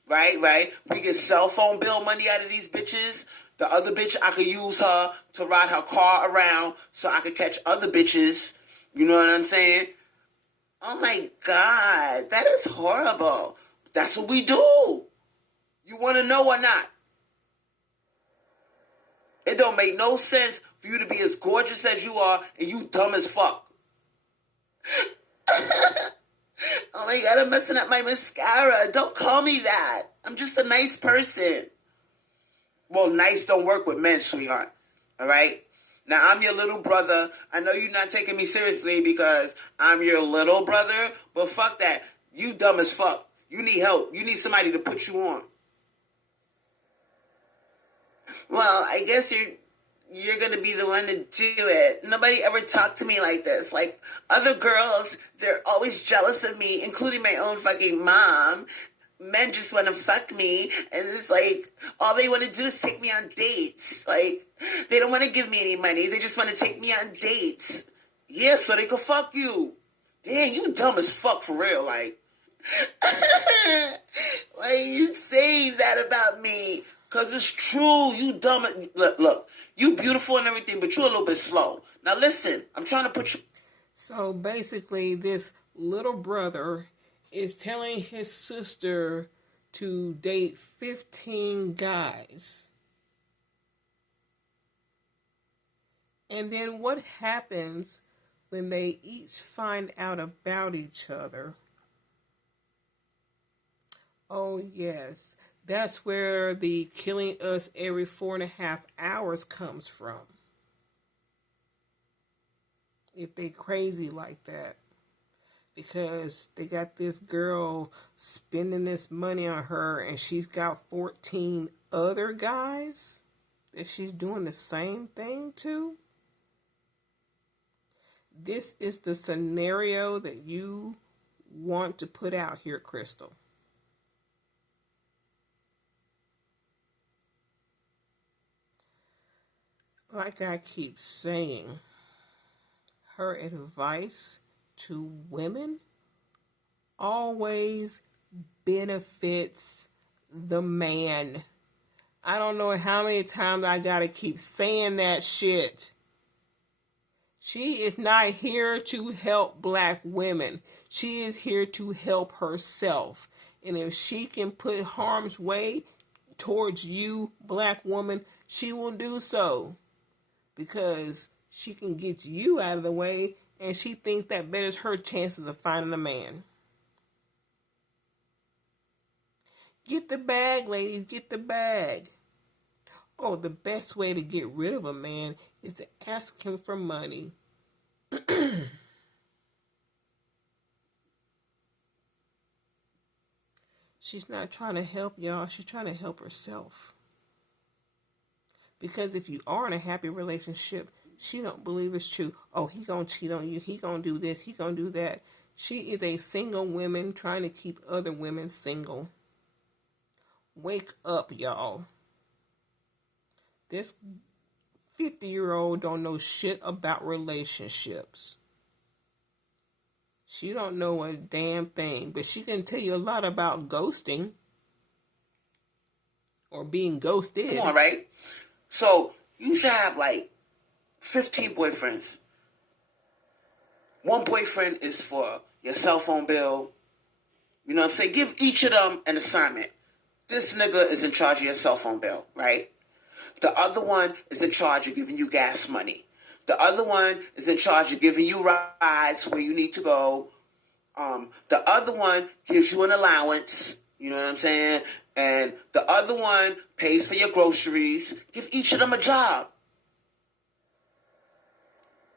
Right. We get cell phone bill money out of these bitches. The other bitch, I could use her to ride her car around so I could catch other bitches. You know what I'm saying? Oh my God, that is horrible. That's what we do. You want to know or not? It don't make no sense for you to be as gorgeous as you are and you dumb as fuck. Oh my God, I'm messing up my mascara. Don't call me that. I'm just a nice person. Well, nice don't work with men, sweetheart. All right? Now, I'm your little brother. I know you're not taking me seriously because I'm your little brother, but fuck that. You dumb as fuck. You need help. You need somebody to put you on. Well, I guess you're going to be the one to do it. Nobody ever talked to me like this. Like, other girls, they're always jealous of me, including my own fucking mom. Men just want to fuck me, and it's like, all they want to do is take me on dates. Like, they don't want to give me any money. They just want to take me on dates. Yeah, so they can fuck you. Damn, you dumb as fuck for real, like. Why are you saying that about me? Because it's true. You dumb. Look, you beautiful and everything, but you're a little bit slow. Now listen, I'm trying to put you. So basically, this little brother is telling his sister to date 15 guys. And then what happens when they each find out about each other? Oh, yes. That's where the killing us every 4.5 hours comes from. If they crazy like that. Because they got this girl spending this money on her and she's got 14 other guys that she's doing the same thing to. This is the scenario that you want to put out here, Crystal. Like I keep saying, her advice to women always benefits the man. I don't know how many times I gotta keep saying that shit. She is not here to help black women. She is here to help herself. And if she can put harm's way towards you, black woman, she will do so. Because she can get you out of the way, and she thinks that betters her chances of finding a man. Get the bag, ladies, get the bag. Oh, the best way to get rid of a man is to ask him for money. She's not trying to help y'all. She's trying to help herself. Because if you are in a happy relationship, She don't believe it's true. Oh, he gonna cheat on you. He gonna do this. He gonna do that. She is a single woman trying to keep other women single. Wake up, y'all. This 50-year-old don't know shit about relationships. She don't know a damn thing, but she can tell you a lot about ghosting or being ghosted. Come on, right? So you should have like 15 boyfriends. One boyfriend is for your cell phone bill. You know what I'm saying? Give each of them an assignment. This nigga is in charge of your cell phone bill, right? The other one is in charge of giving you gas money. The other one is in charge of giving you rides where you need to go. The other one gives you an allowance. You know what I'm saying? And the other one pays for your groceries. Give each of them a job.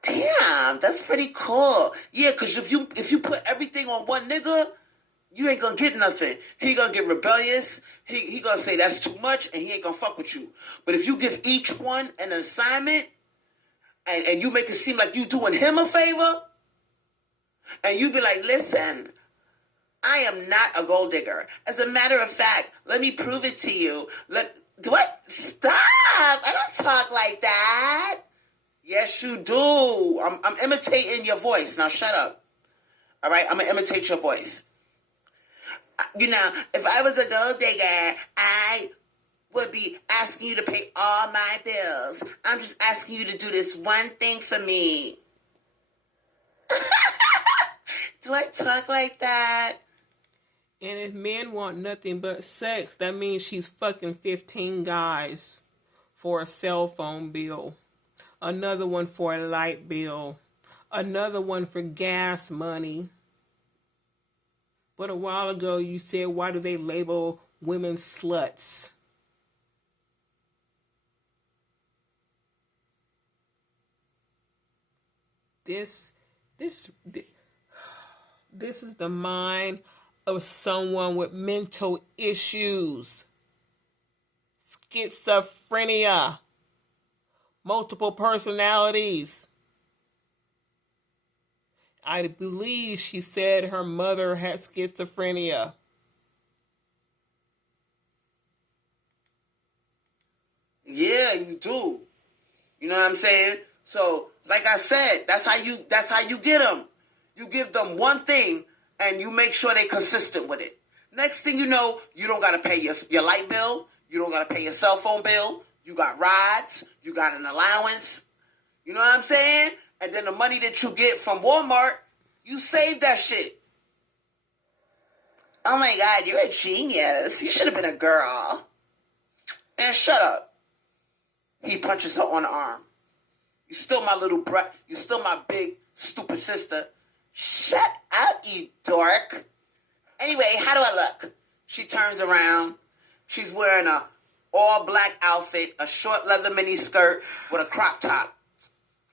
Damn, that's pretty cool. Yeah, because if you put everything on one nigga, you ain't gonna get nothing. He gonna get rebellious. He gonna say that's too much, and he ain't gonna fuck with you. But if you give each one an assignment, and you make it seem like you doing him a favor, and you be like, listen, I am not a gold digger. As a matter of fact, let me prove it to you. What? Stop! I don't talk like that. Yes, you do. I'm imitating your voice. Now shut up. All right? I'm going to imitate your voice. You know, if I was a gold digger, I would be asking you to pay all my bills. I'm just asking you to do this one thing for me. Do I talk like that? And if men want nothing but sex, that means she's fucking 15 guys for a cell phone bill. Another one for a light bill. Another one for gas money. But a while ago you said, why do they label women sluts? This is the mind of someone with mental issues. Schizophrenia. Multiple personalities. I believe she said her mother had schizophrenia. Yeah, you do. You know what I'm saying? So, like I said, that's how you get them. You give them one thing, and you make sure they're consistent with it. Next thing you know, you don't got to pay your light bill. You don't got to pay your cell phone bill. You got rides. You got an allowance. You know what I'm saying? And then the money that you get from Walmart, you save that shit. Oh my God, you're a genius. You should have been a girl. Man, shut up. He punches her on the arm. You still my little brat. You still my big, stupid sister. Shut up, you dork. Anyway, how do I look? She turns around. She's wearing a all-black outfit, a short leather mini skirt with a crop top.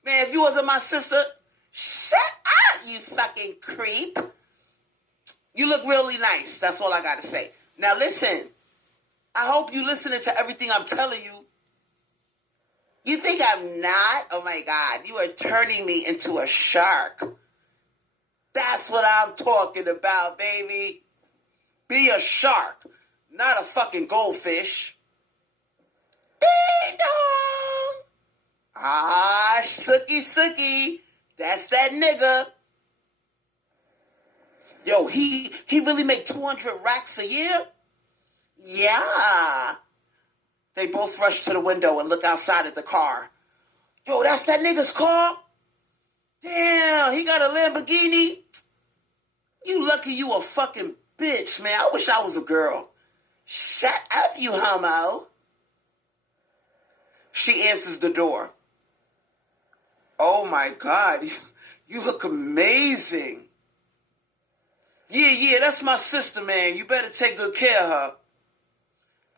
Man, if you wasn't my sister, shut up, you fucking creep. You look really nice. That's all I got to say. Now, listen. I hope you listening to everything I'm telling you. You think I'm not? Oh, my God. You are turning me into a shark. That's what I'm talking about, baby. Be a shark, not a fucking goldfish. Ding dong. Ah, Sookie. That's that nigga. Yo, he really make 200 racks a year? Yeah. They both rush to the window and look outside at the car. Yo, that's that nigga's car? Damn, he got a Lamborghini? You lucky you a fucking bitch, man. I wish I was a girl. Shut up, you homo. She answers the door. Oh, my God. You look amazing. Yeah, that's my sister, man. You better take good care of her.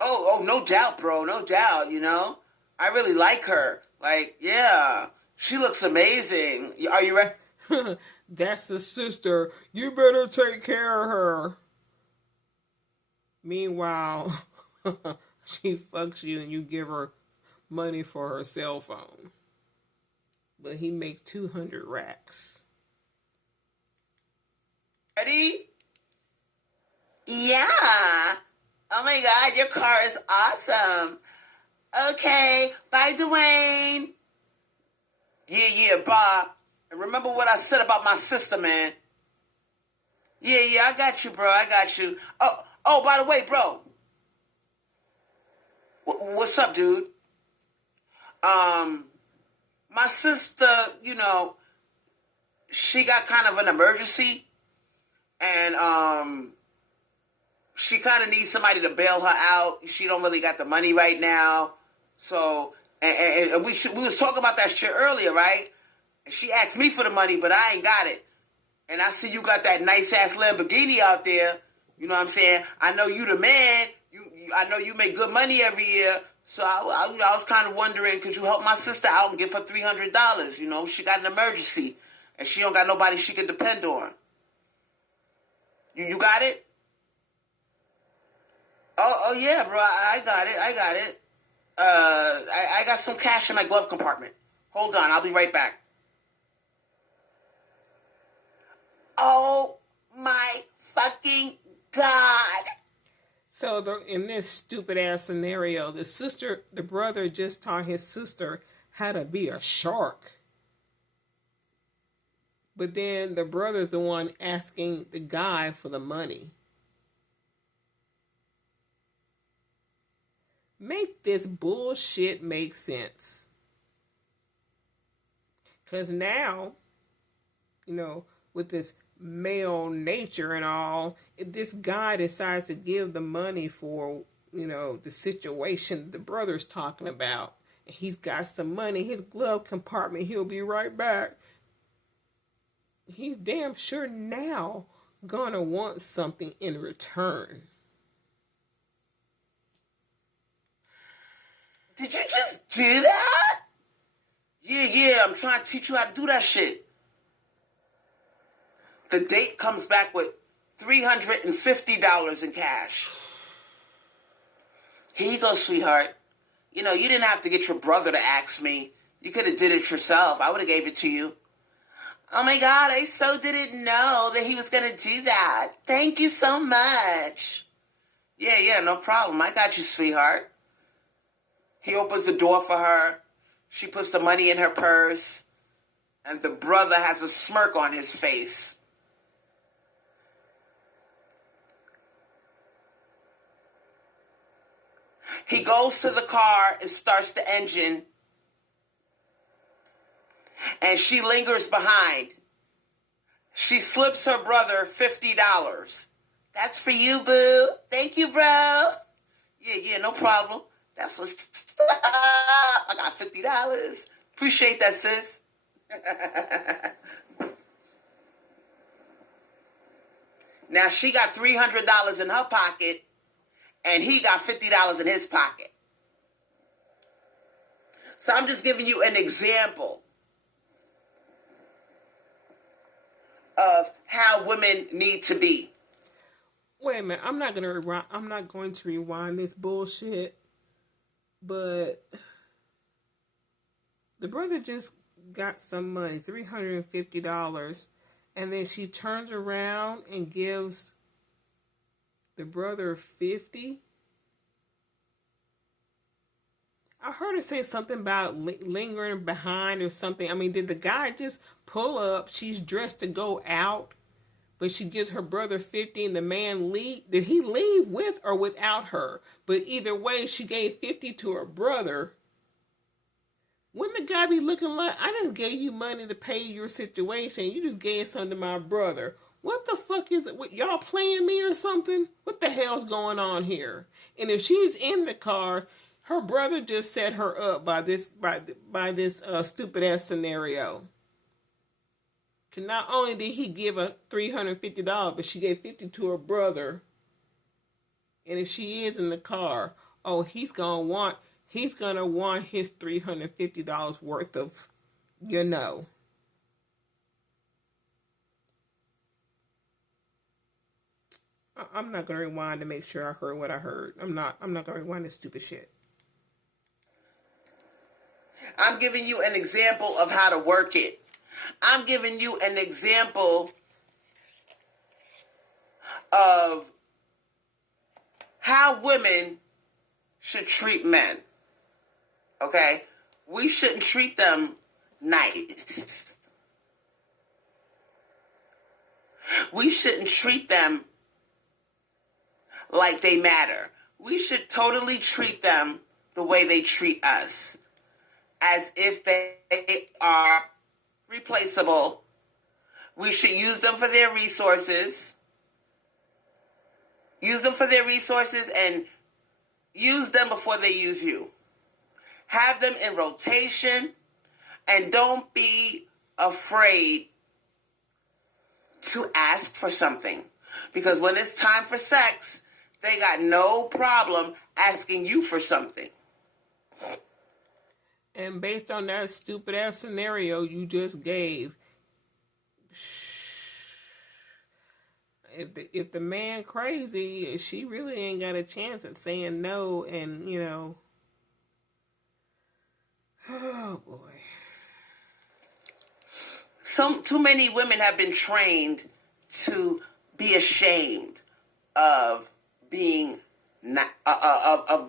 Oh, no doubt, bro. No doubt, you know. I really like her. Like, yeah. She looks amazing. Are you ready? That's the sister. You better take care of her. Meanwhile, she fucks you and you give her money for her cell phone. but he makes 200 racks. Ready? Yeah. Oh my God, your car is awesome. Okay, bye, Dwayne. Yeah, Bob. And remember what I said about my sister, man. Yeah, I got you, bro. I got you. Oh, by the way, bro. What's up, dude? My sister, she got kind of an emergency, and she kind of needs somebody to bail her out. She don't really got the money right now, so and we was talking about that shit earlier, right? And she asked me for the money, but I ain't got it. And I see you got that nice ass Lamborghini out there. You know what I'm saying? I know you the man. I know you make good money every year. So I was kind of wondering, could you help my sister out and give her $300? You know, she got an emergency, and she don't got nobody she can depend on. You got it? Oh yeah, bro. I got it. I got some cash in my glove compartment. Hold on, I'll be right back. Oh my fucking God. So in this stupid ass scenario, the brother just taught his sister how to be a shark. But then the brother's the one asking the guy for the money. Make this bullshit make sense. Because now, with this male nature and all, if this guy decides to give the money for, the situation the brother's talking about, and he's got some money in his glove compartment, he'll be right back. He's damn sure now gonna want something in return. Did you just do that? Yeah, I'm trying to teach you how to do that shit. The date comes back with $350 in cash. Here you go, sweetheart. You didn't have to get your brother to ask me. You could have did it yourself. I would have gave it to you. Oh my God, I so didn't know that he was going to do that. Thank you so much. Yeah, no problem. I got you, sweetheart. He opens the door for her. She puts the money in her purse. And the brother has a smirk on his face. He goes to the car and starts the engine. And she lingers behind. She slips her brother $50. That's for you, boo. Thank you, bro. Yeah, no problem. That's what's up. I got $50. Appreciate that, sis. Now she got $300 in her pocket, and he got $50 in his pocket. So I'm just giving you an example of how women need to be. Wait a minute, I'm not going to rewind this bullshit, but the brother just got some money, $350, and then she turns around and gives the brother $50. I heard her say something about lingering behind or something. I mean, did the guy just pull up? She's dressed to go out, but she gives her brother $50 and the man leave. Did he leave with or without her? But either way, she gave $50 to her brother. Wouldn't the guy be looking like, I just gave you money to pay your situation. You just gave something to my brother. What the fuck is it? What, y'all playing me or something? What the hell's going on here? And if she's in the car, her brother just set her up by this stupid ass scenario. So not only did he give her $350, but she gave $50 to her brother. And if she is in the car, he's gonna want his $350 worth of, I'm not gonna rewind to make sure I heard what I heard. I'm not gonna rewind this stupid shit. I'm giving you an example of how to work it. I'm giving you an example of how women should treat men. Okay? We shouldn't treat them nice. We shouldn't treat them like they matter. We should totally treat them the way they treat us, as if they are replaceable. We should use them for their resources. Use them for their resources and use them before they use you. Have them in rotation, and don't be afraid to ask for something. Because when it's time for sex, they got no problem asking you for something. And based on that stupid ass scenario you just gave, if the man crazy, she really ain't got a chance at saying no. And oh boy. Too many women have been trained to be ashamed of being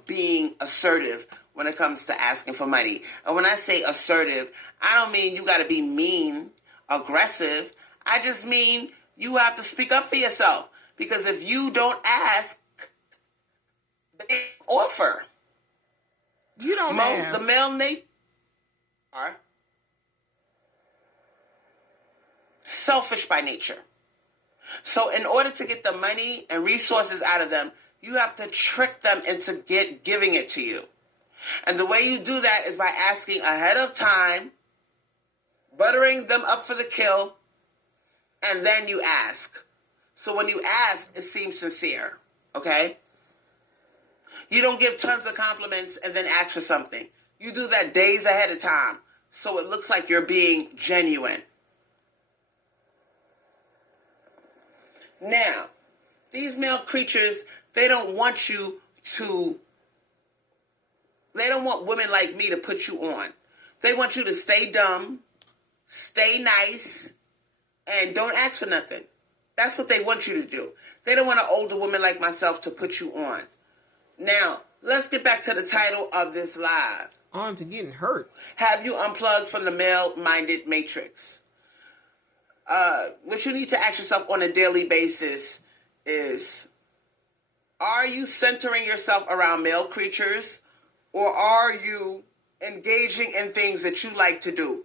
being assertive when it comes to asking for money. And when I say assertive, I don't mean you got to be mean, aggressive. I just mean you have to speak up for yourself. Because if you don't ask, they offer. You don't ask. The male nature are selfish by nature. So in order to get the money and resources out of them, you have to trick them into giving it to you. And the way you do that is by asking ahead of time, buttering them up for the kill, and then you ask. So when you ask, it seems sincere, okay? You don't give tons of compliments and then ask for something. You do that days ahead of time, so it looks like you're being genuine. Now, these male creatures, they don't want women like me to put you on. They want you to stay dumb, stay nice, and don't ask for nothing. That's what they want you to do. They don't want an older woman like myself to put you on. Now, let's get back to the title of this live. On to getting hurt. Have you unplugged from the male-minded matrix? What you need to ask yourself on a daily basis is, are you centering yourself around male creatures, or are you engaging in things that you like to do?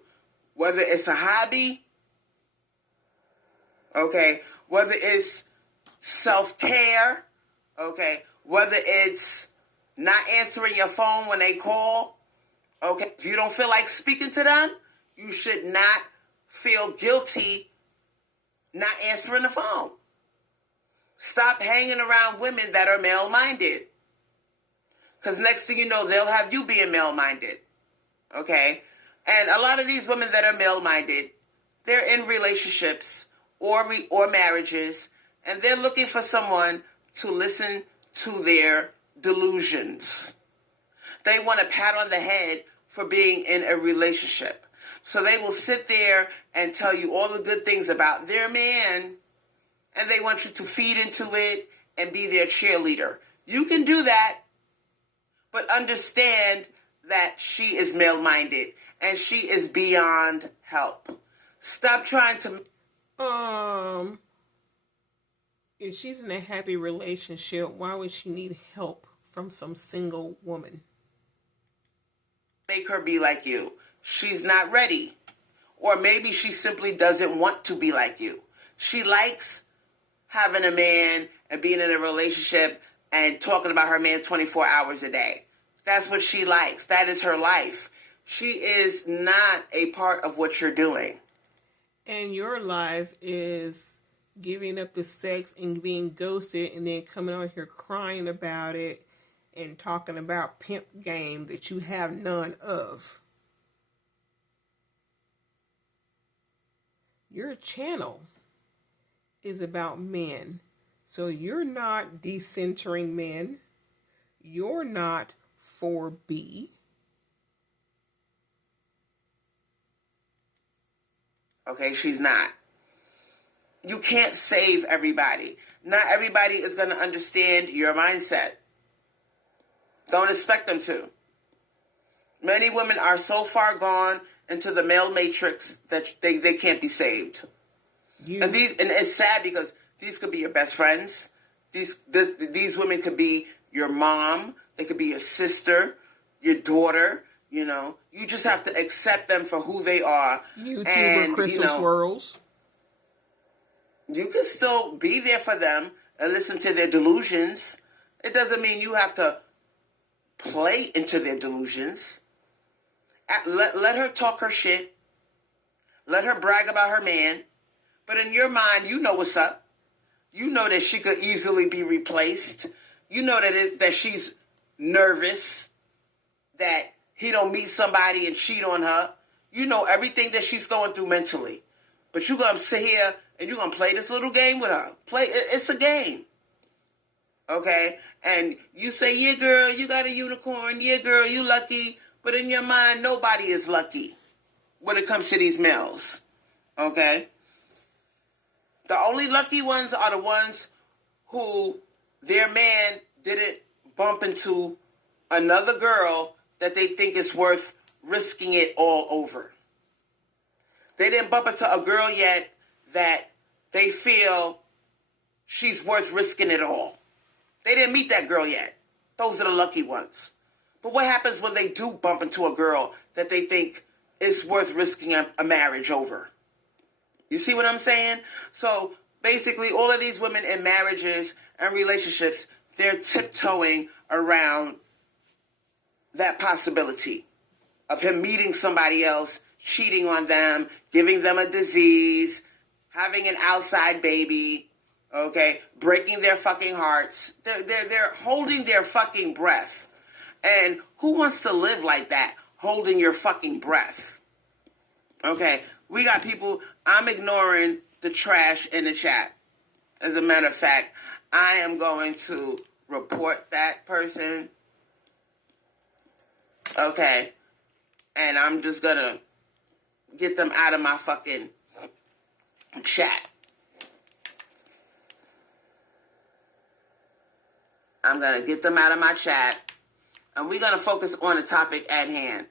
Whether it's a hobby, okay, whether it's self-care, okay, whether it's not answering your phone when they call, okay, if you don't feel like speaking to them, you should not feel guilty not answering the phone. Stop hanging around women that are male-minded. Because next thing you know, they'll have you being male-minded. Okay? And a lot of these women that are male-minded, they're in relationships or marriages, and they're looking for someone to listen to their delusions. They want a pat on the head for being in a relationship. So they will sit there and tell you all the good things about their man, and they want you to feed into it and be their cheerleader. You can do that, but understand that she is male-minded and she is beyond help. Stop trying to... If she's in a happy relationship, why would she need help from some single woman? Make her be like you. She's not ready. Or maybe she simply doesn't want to be like you. She likes having a man and being in a relationship and talking about her man 24 hours a day. That's what she likes. That is her life. She is not a part of what you're doing. And your life is giving up the sex and being ghosted and then coming on here crying about it and talking about pimp game that you have none of. Your channel is about men. So you're not decentering men. You're not 4B. Okay, she's not. You can't save everybody. Not everybody is going to understand your mindset. Don't expect them to. Many women are so far gone into the male matrix that they can't be saved. And it's sad because these could be your best friends. These women could be your mom. They could be your sister, your daughter. You know, you just have to accept them for who they are. YouTuber Crystal Swirlz. You can still be there for them and listen to their delusions. It doesn't mean you have to play into their delusions. Let her talk her shit. Let her brag about her man. But in your mind, you know what's up. You know that she could easily be replaced. You know that she's nervous, that he don't meet somebody and cheat on her. You know everything that she's going through mentally. But you're going to sit here and you're going to play this little game with her. It's a game. Okay? And you say, yeah, girl, you got a unicorn. Yeah, girl, you lucky. But in your mind, nobody is lucky when it comes to these males. Okay? The only lucky ones are the ones who their man didn't bump into another girl that they think is worth risking it all over. They didn't bump into a girl yet that they feel she's worth risking it all. They didn't meet that girl yet. Those are the lucky ones. But what happens when they do bump into a girl that they think is worth risking a marriage over? You see what I'm saying? So basically all of these women in marriages and relationships, they're tiptoeing around that possibility of him meeting somebody else, cheating on them, giving them a disease, having an outside baby, okay, breaking their fucking hearts. They're holding their fucking breath. And who wants to live like that, holding your fucking breath? Okay, we got people, I'm ignoring the trash in the chat. As a matter of fact, I am going to report that person. Okay, and I'm just going to get them out of my fucking chat. I'm going to get them out of my chat. And we're going to focus on the topic at hand.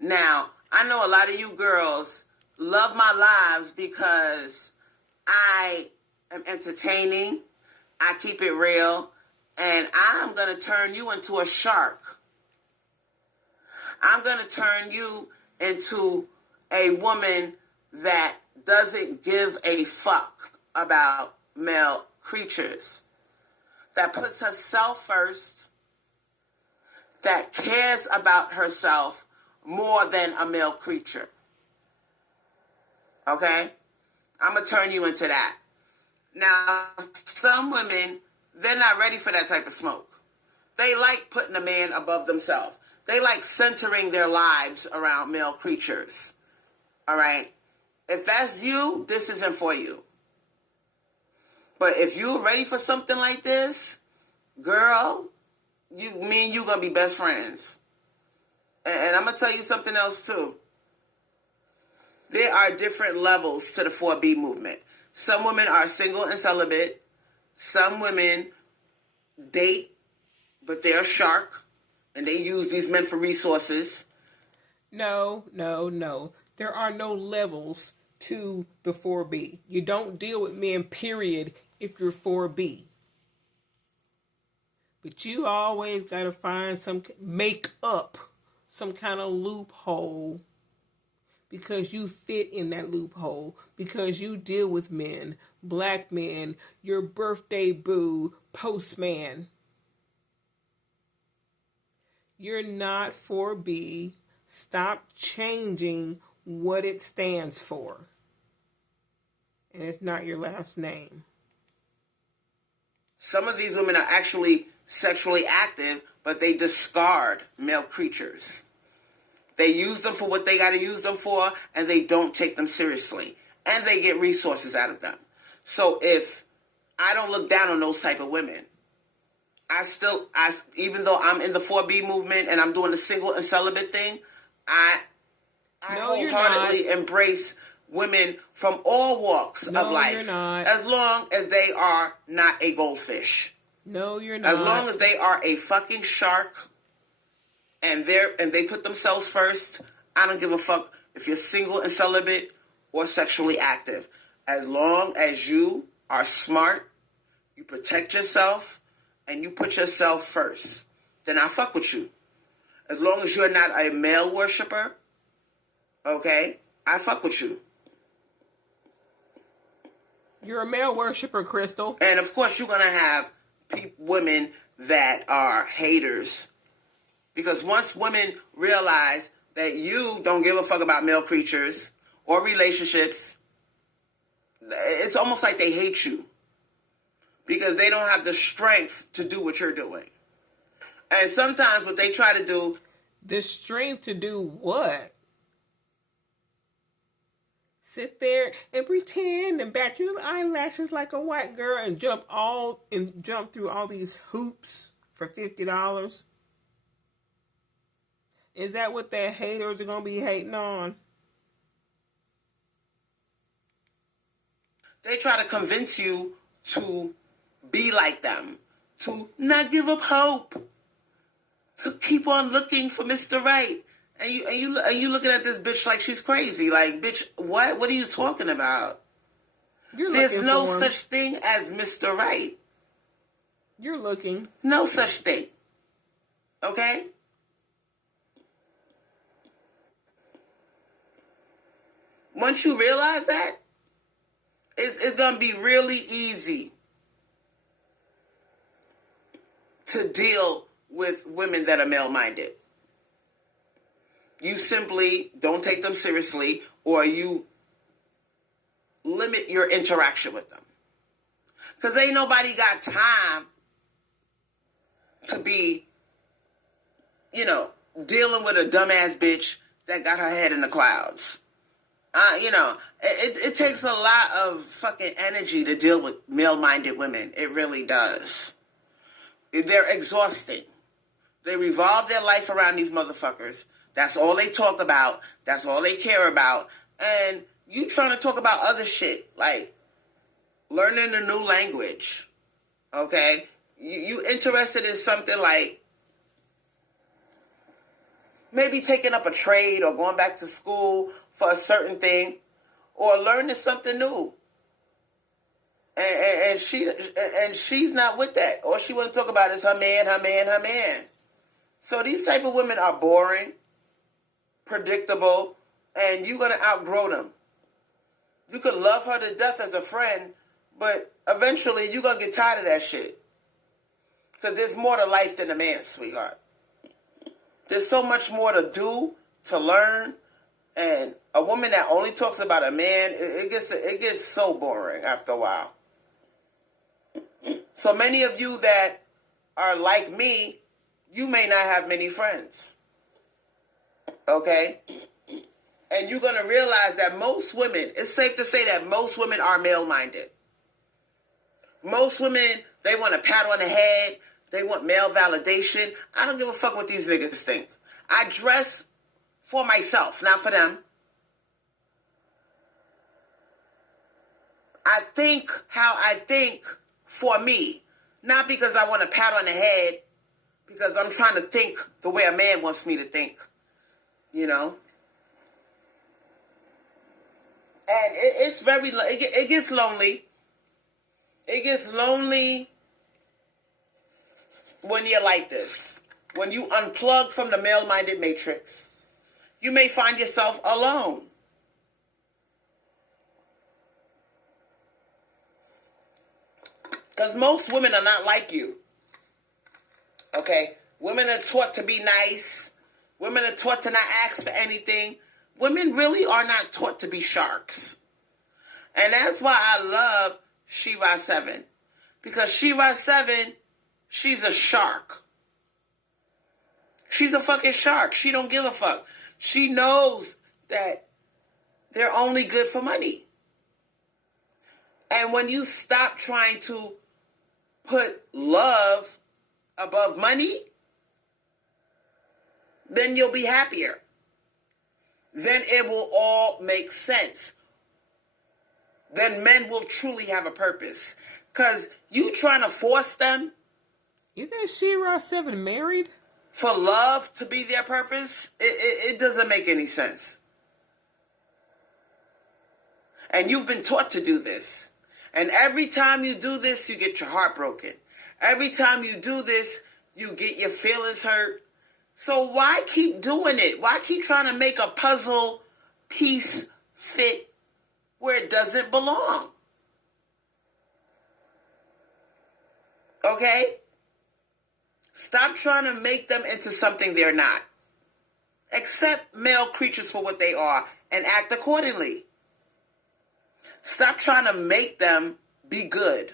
Now, I know a lot of you girls love my lives because I am entertaining. I keep it real. And I'm going to turn you into a shark. I'm going to turn you into a woman that doesn't give a fuck about male creatures. That puts herself first. That cares about herself more than a male creature. Okay? I'm going to turn you into that. Now, some women, they're not ready for that type of smoke. They like putting a man above themselves. They like centering their lives around male creatures. All right? If that's you, this isn't for you. But if you're ready for something like this, girl, me and you gonna be best friends. And I'm gonna tell you something else too. There are different levels to the 4B movement. Some women are single and celibate. Some women date, but they're a shark, and they use these men for resources. No. There are no levels to the 4B. You don't deal with men, period, if you're 4B. But you always got to make up some kind of loophole because you fit in that loophole, because you deal with men, black men, your birthday boo, postman. You're not 4B. Stop changing what it stands for. And it's not your last name. Some of these women are actually sexually active, but they discard male creatures. They use them for what they got to use them for, and they don't take them seriously. And they get resources out of them. So if I don't look down on those type of women, even though I'm in the 4B movement and I'm doing the single and celibate thing, I wholeheartedly embrace women from all walks No, of life. you're not. As long as they are not a goldfish. No, you're not. As long as they are a fucking shark and they put themselves first, I don't give a fuck if you're single and celibate or sexually active. As long as you are smart, you protect yourself, and you put yourself first, then I fuck with you. As long as you're not a male worshiper, okay, I fuck with you. You're a male worshiper, Crystal. And of course, you're going to have women that are haters. Because once women realize that you don't give a fuck about male creatures or relationships, it's almost like they hate you. Because they don't have the strength to do what you're doing. And sometimes what they try to do... The strength to do what? Sit there and pretend and bat your eyelashes like a white girl and jump through all these hoops for $50. Is that what their haters are gonna be hating on? They try to convince you to be like them, to not give up hope, to keep on looking for Mr. Right. And you looking at this bitch like she's crazy. Like, bitch, what? What are you talking about? There's no such thing as Mr. Right. You're looking. No such thing. Okay? Once you realize that, it's going to be really easy to deal with women that are male-minded. You simply don't take them seriously, or you limit your interaction with them. Because ain't nobody got time to be, dealing with a dumbass bitch that got her head in the clouds. It takes a lot of fucking energy to deal with male-minded women. It really does. They're exhausting. They revolve their life around these motherfuckers. That's all they talk about. That's all they care about. And you trying to talk about other shit, like learning a new language, okay? You interested in something like maybe taking up a trade or going back to school for a certain thing or learning something new. And she's not with that. All she want to talk about is her man. So these type of women are boring, predictable, and you're going to outgrow them. You could love her to death as a friend, but eventually you're going to get tired of that shit. Because there's more to life than a man, sweetheart. There's so much more to do, to learn, and a woman that only talks about a man, it gets so boring after a while. So many of you that are like me, you may not have many friends. Okay? And you're going to realize that most women, it's safe to say that most women are male-minded. Most women, they want a pat on the head. They want male validation. I don't give a fuck what these niggas think. I dress for myself, not for them. I think how I think for me. Not because I want a pat on the head, because I'm trying to think the way a man wants me to think. And it's very, it gets lonely. It gets lonely when you're like this. When you unplug from the male-minded matrix, you may find yourself alone. Because most women are not like you. Okay? Women are taught to be nice. Women are taught to not ask for anything. Women really are not taught to be sharks. And that's why I love She-Ra 7. Because She-Ra 7, she's a shark. She's a fucking shark. She don't give a fuck. She knows that they're only good for money. And when you stop trying to put love above money, then you'll be happier. Then it will all make sense. then men will truly have a purpose. Because you trying to force them. Isn't Shira 7 married? For love to be their purpose, it doesn't make any sense. And you've been taught to do this. And every time you do this, you get your heart broken. Every time you do this, you get your feelings hurt. So why keep doing it? Why keep trying to make a puzzle piece fit where it doesn't belong? Okay? Stop trying to make them into something they're not. Accept male creatures for what they are and act accordingly. Stop trying to make them be good.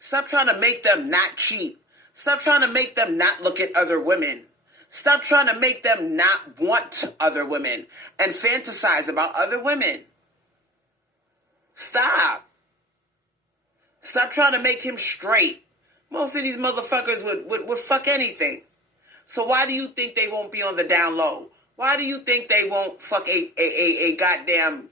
Stop trying to make them not cheat. Stop trying to make them not look at other women. Stop trying to make them not want other women and fantasize about other women. Stop. Stop trying to make him straight. Most of these motherfuckers would fuck anything. So why do you think they won't be on the down low? Why do you think they won't fuck a goddamn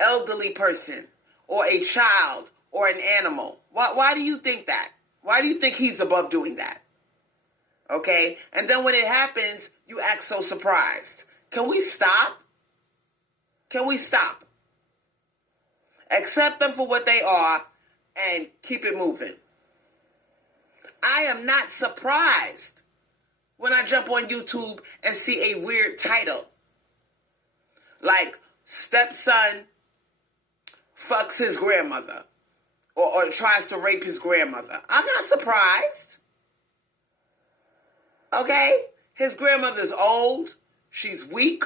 elderly person or a child or an animal? Why do you think that? Why do you think he's above doing that? Okay? And then when it happens, you act so surprised. Can we stop? Can we stop? Accept them for what they are and keep it moving. I am not surprised when I jump on YouTube and see a weird title. Like, stepson fucks his grandmother. Or tries to rape his grandmother. I'm not surprised. Okay? His grandmother's old. She's weak.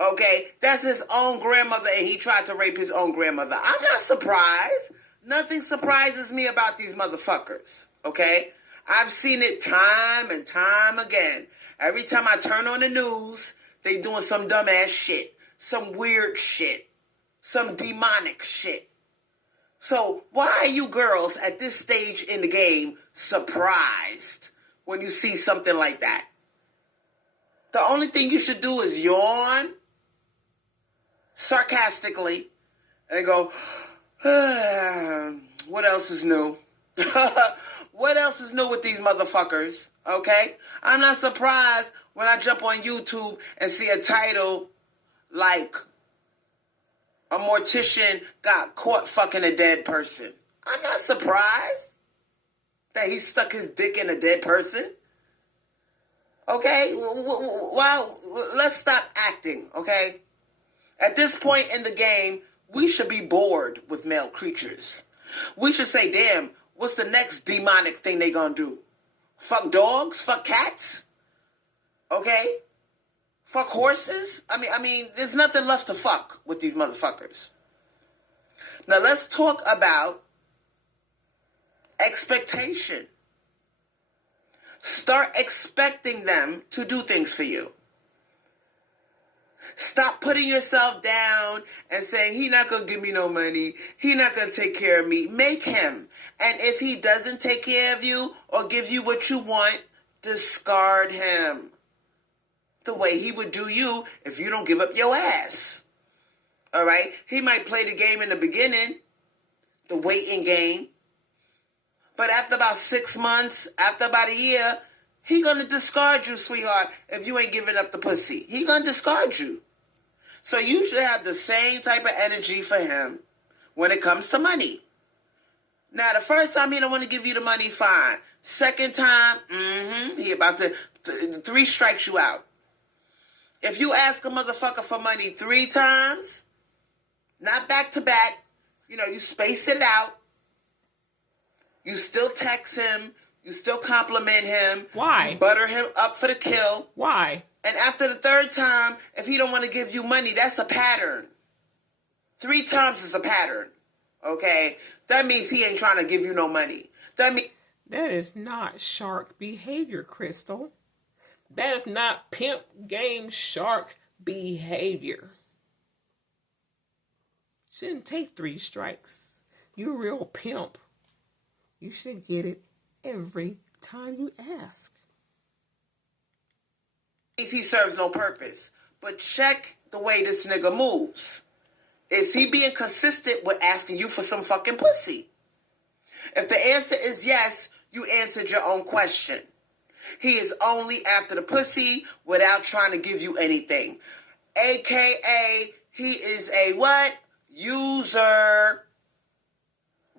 Okay? That's his own grandmother and he tried to rape his own grandmother. I'm not surprised. Nothing surprises me about these motherfuckers. Okay? I've seen it time and time again. Every time I turn on the news, they doing some dumbass shit. Some weird shit. Some demonic shit. So why are you girls at this stage in the game surprised when you see something like that? The only thing you should do is yawn sarcastically and go, what else is new? What else is new with these motherfuckers? Okay? I'm not surprised when I jump on YouTube and see a title like, a mortician got caught fucking a dead person. I'm not surprised that he stuck his dick in a dead person. Okay? Well, let's stop acting, okay? At this point in the game, we should be bored with male creatures. We should say, damn, what's the next demonic thing they gonna do? Fuck dogs? Fuck cats? Okay? Fuck horses? I mean, there's nothing left to fuck with these motherfuckers. Now let's talk about expectation. Start expecting them to do things for you. Stop putting yourself down and saying, he not going to give me no money. He not going to take care of me. Make him. And if he doesn't take care of you or give you what you want, discard him. The way he would do you if you don't give up your ass. All right? He might play the game in the beginning, the waiting game. But after about 6 months, after about a year, he going to discard you, sweetheart, if you ain't giving up the pussy. He going to discard you. So you should have the same type of energy for him when it comes to money. Now, the first time he don't want to give you the money, fine. Second time, he about to 3 strikes you out. If you ask a motherfucker for money 3 times, not back to back, you space it out. You still text him. You still compliment him. Why? You butter him up for the kill. Why? And after the 3rd time, if he don't want to give you money, that's a pattern. 3 times is a pattern. Okay? That means he ain't trying to give you no money. That is not shark behavior, Crystal. That is not pimp game shark behavior. Shouldn't take 3 strikes. You a real pimp. You should get it every time you ask. He serves no purpose. But check the way this nigga moves. Is he being consistent with asking you for some fucking pussy? If the answer is yes, you answered your own question. He is only after the pussy without trying to give you anything. AKA, he is a what? User.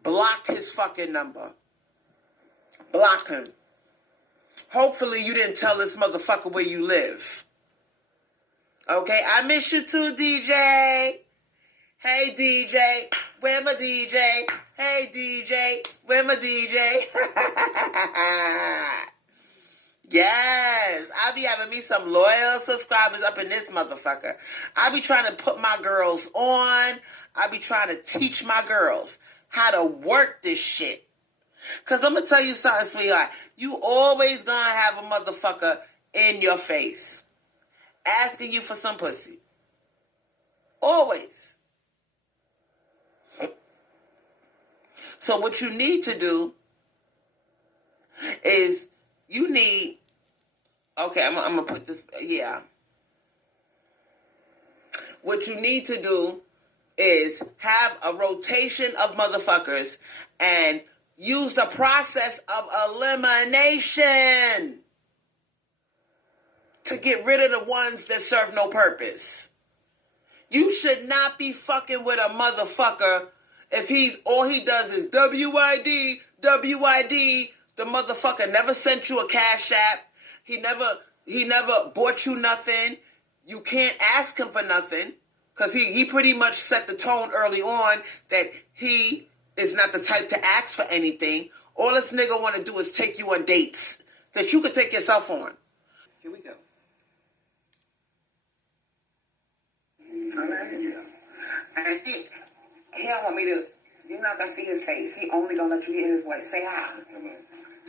Block his fucking number. Block him. Hopefully you didn't tell this motherfucker where you live. Okay, I miss you too, DJ. Hey, DJ. Where my DJ? Hey, DJ. Where my DJ? Yes, I be having me some loyal subscribers up in this motherfucker. I be trying to put my girls on. I be trying to teach my girls how to work this shit. Because I'm going to tell you something, sweetheart. You always going to have a motherfucker in your face asking you for some pussy. Always. So what you need to do is you need... Okay, I'm going to put this... Yeah. What you need to do is have a rotation of motherfuckers and use the process of elimination to get rid of the ones that serve no purpose. You should not be fucking with a motherfucker if all he does is WID, WID. The motherfucker never sent you a cash app. He never bought you nothing. You can't ask him for nothing because he pretty much set the tone early on that he is not the type to ask for anything. All this nigga want to do is take you on dates that you could take yourself on. Here we go. And he don't want me to, you're not going to see his face. He only going to let you hear his voice. Say hi.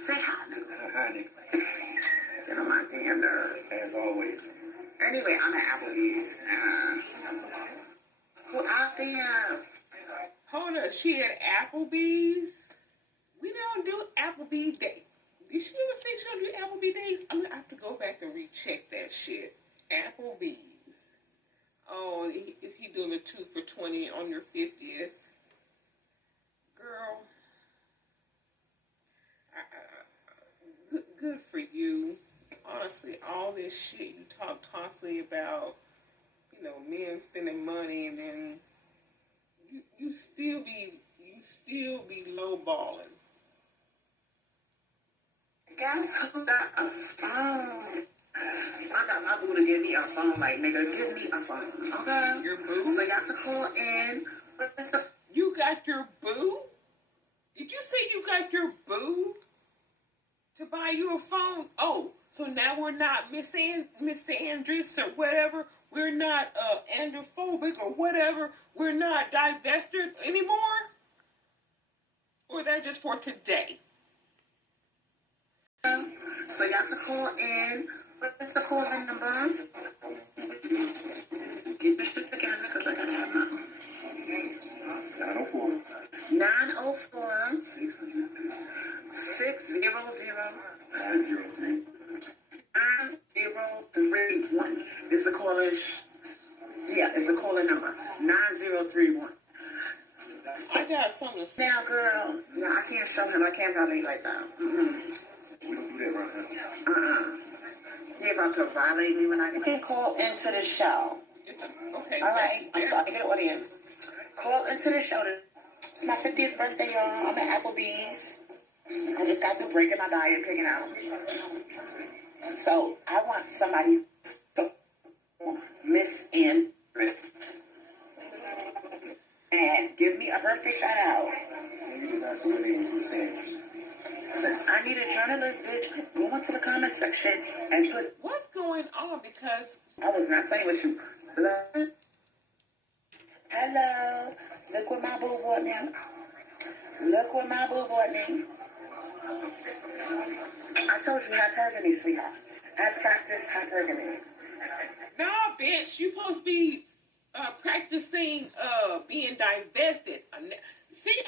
Say hi, nigga. Hi, nigga. Get on my damn nerve. As always. Anyway, I'm at Applebee's. Who out there? Hold up, she at Applebee's? We don't do Applebee's days. Did she ever say she don't do Applebee's days? I'm gonna have to go back and recheck that shit. Applebee's. Oh, is he doing a 2 for $20 on your 50th? Girl. Good for you. Honestly, all this shit you talk constantly about, men spending money, and then you still be lowballing. Guys, who got a phone? I got my boo to give me a phone. Like, nigga, give me a phone, okay? Your boo? So y'all can call in. You got your boo? Did you say you got your boo to buy you a phone? Oh, so now we're not Miss Andress or whatever. We're not androphobic or whatever. We're not divested anymore? Or that just for today? So y'all can call in. What's the calling number? Get your shit together because I gotta have my 904 600 903 9031 is the calling. Yeah, it's the calling number 9031. I got something to say. Now, girl, no, I can't show him. I can't violate like that. We don't do that right now. You're about to violate me when I can call into the show. Okay. All right. I'm sorry. Get an audience. Call into the show. It's my 50th birthday, y'all. I'm at Applebee's. I just got through breaking my diet, picking out. So I want somebody to Miss Andress and give me a birthday shout out. I need a journalist, bitch. Go into the comment section and put... What's going on? Because... I was not playing with you. Hello. Look what my boo bought now. Look what my boo bought now. I told you hypergamy, sweetheart. I practice hypergamy. Nah, bitch. You supposed to be practicing being divested. See,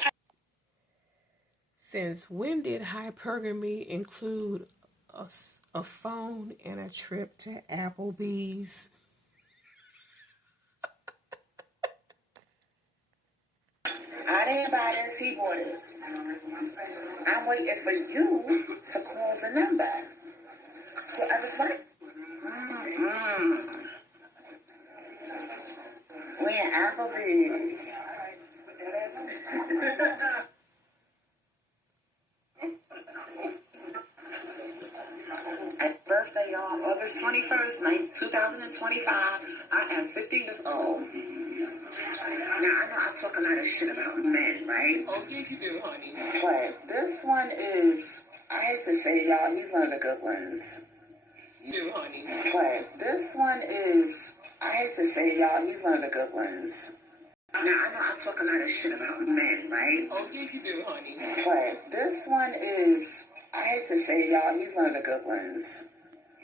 Since when did hypergamy include a phone and a trip to Applebee's? didn't buy this, he bought it. I'm waiting for you to call the number. Whoever's right. We're Applebee's. Happy birthday, y'all. August 21st, 2025. I am 50 years old. Now, I know I talk a lot of shit about men, right? Oh, yeah, you do, honey. But this one is, I hate to say, y'all, he's one of the good ones. You do, honey. But this one is, I hate to say, y'all, he's one of the good ones. Now, I know I talk a lot of shit about men, right? Oh, yeah, you do, honey. But this one is, I hate to say, y'all, he's one of the good ones.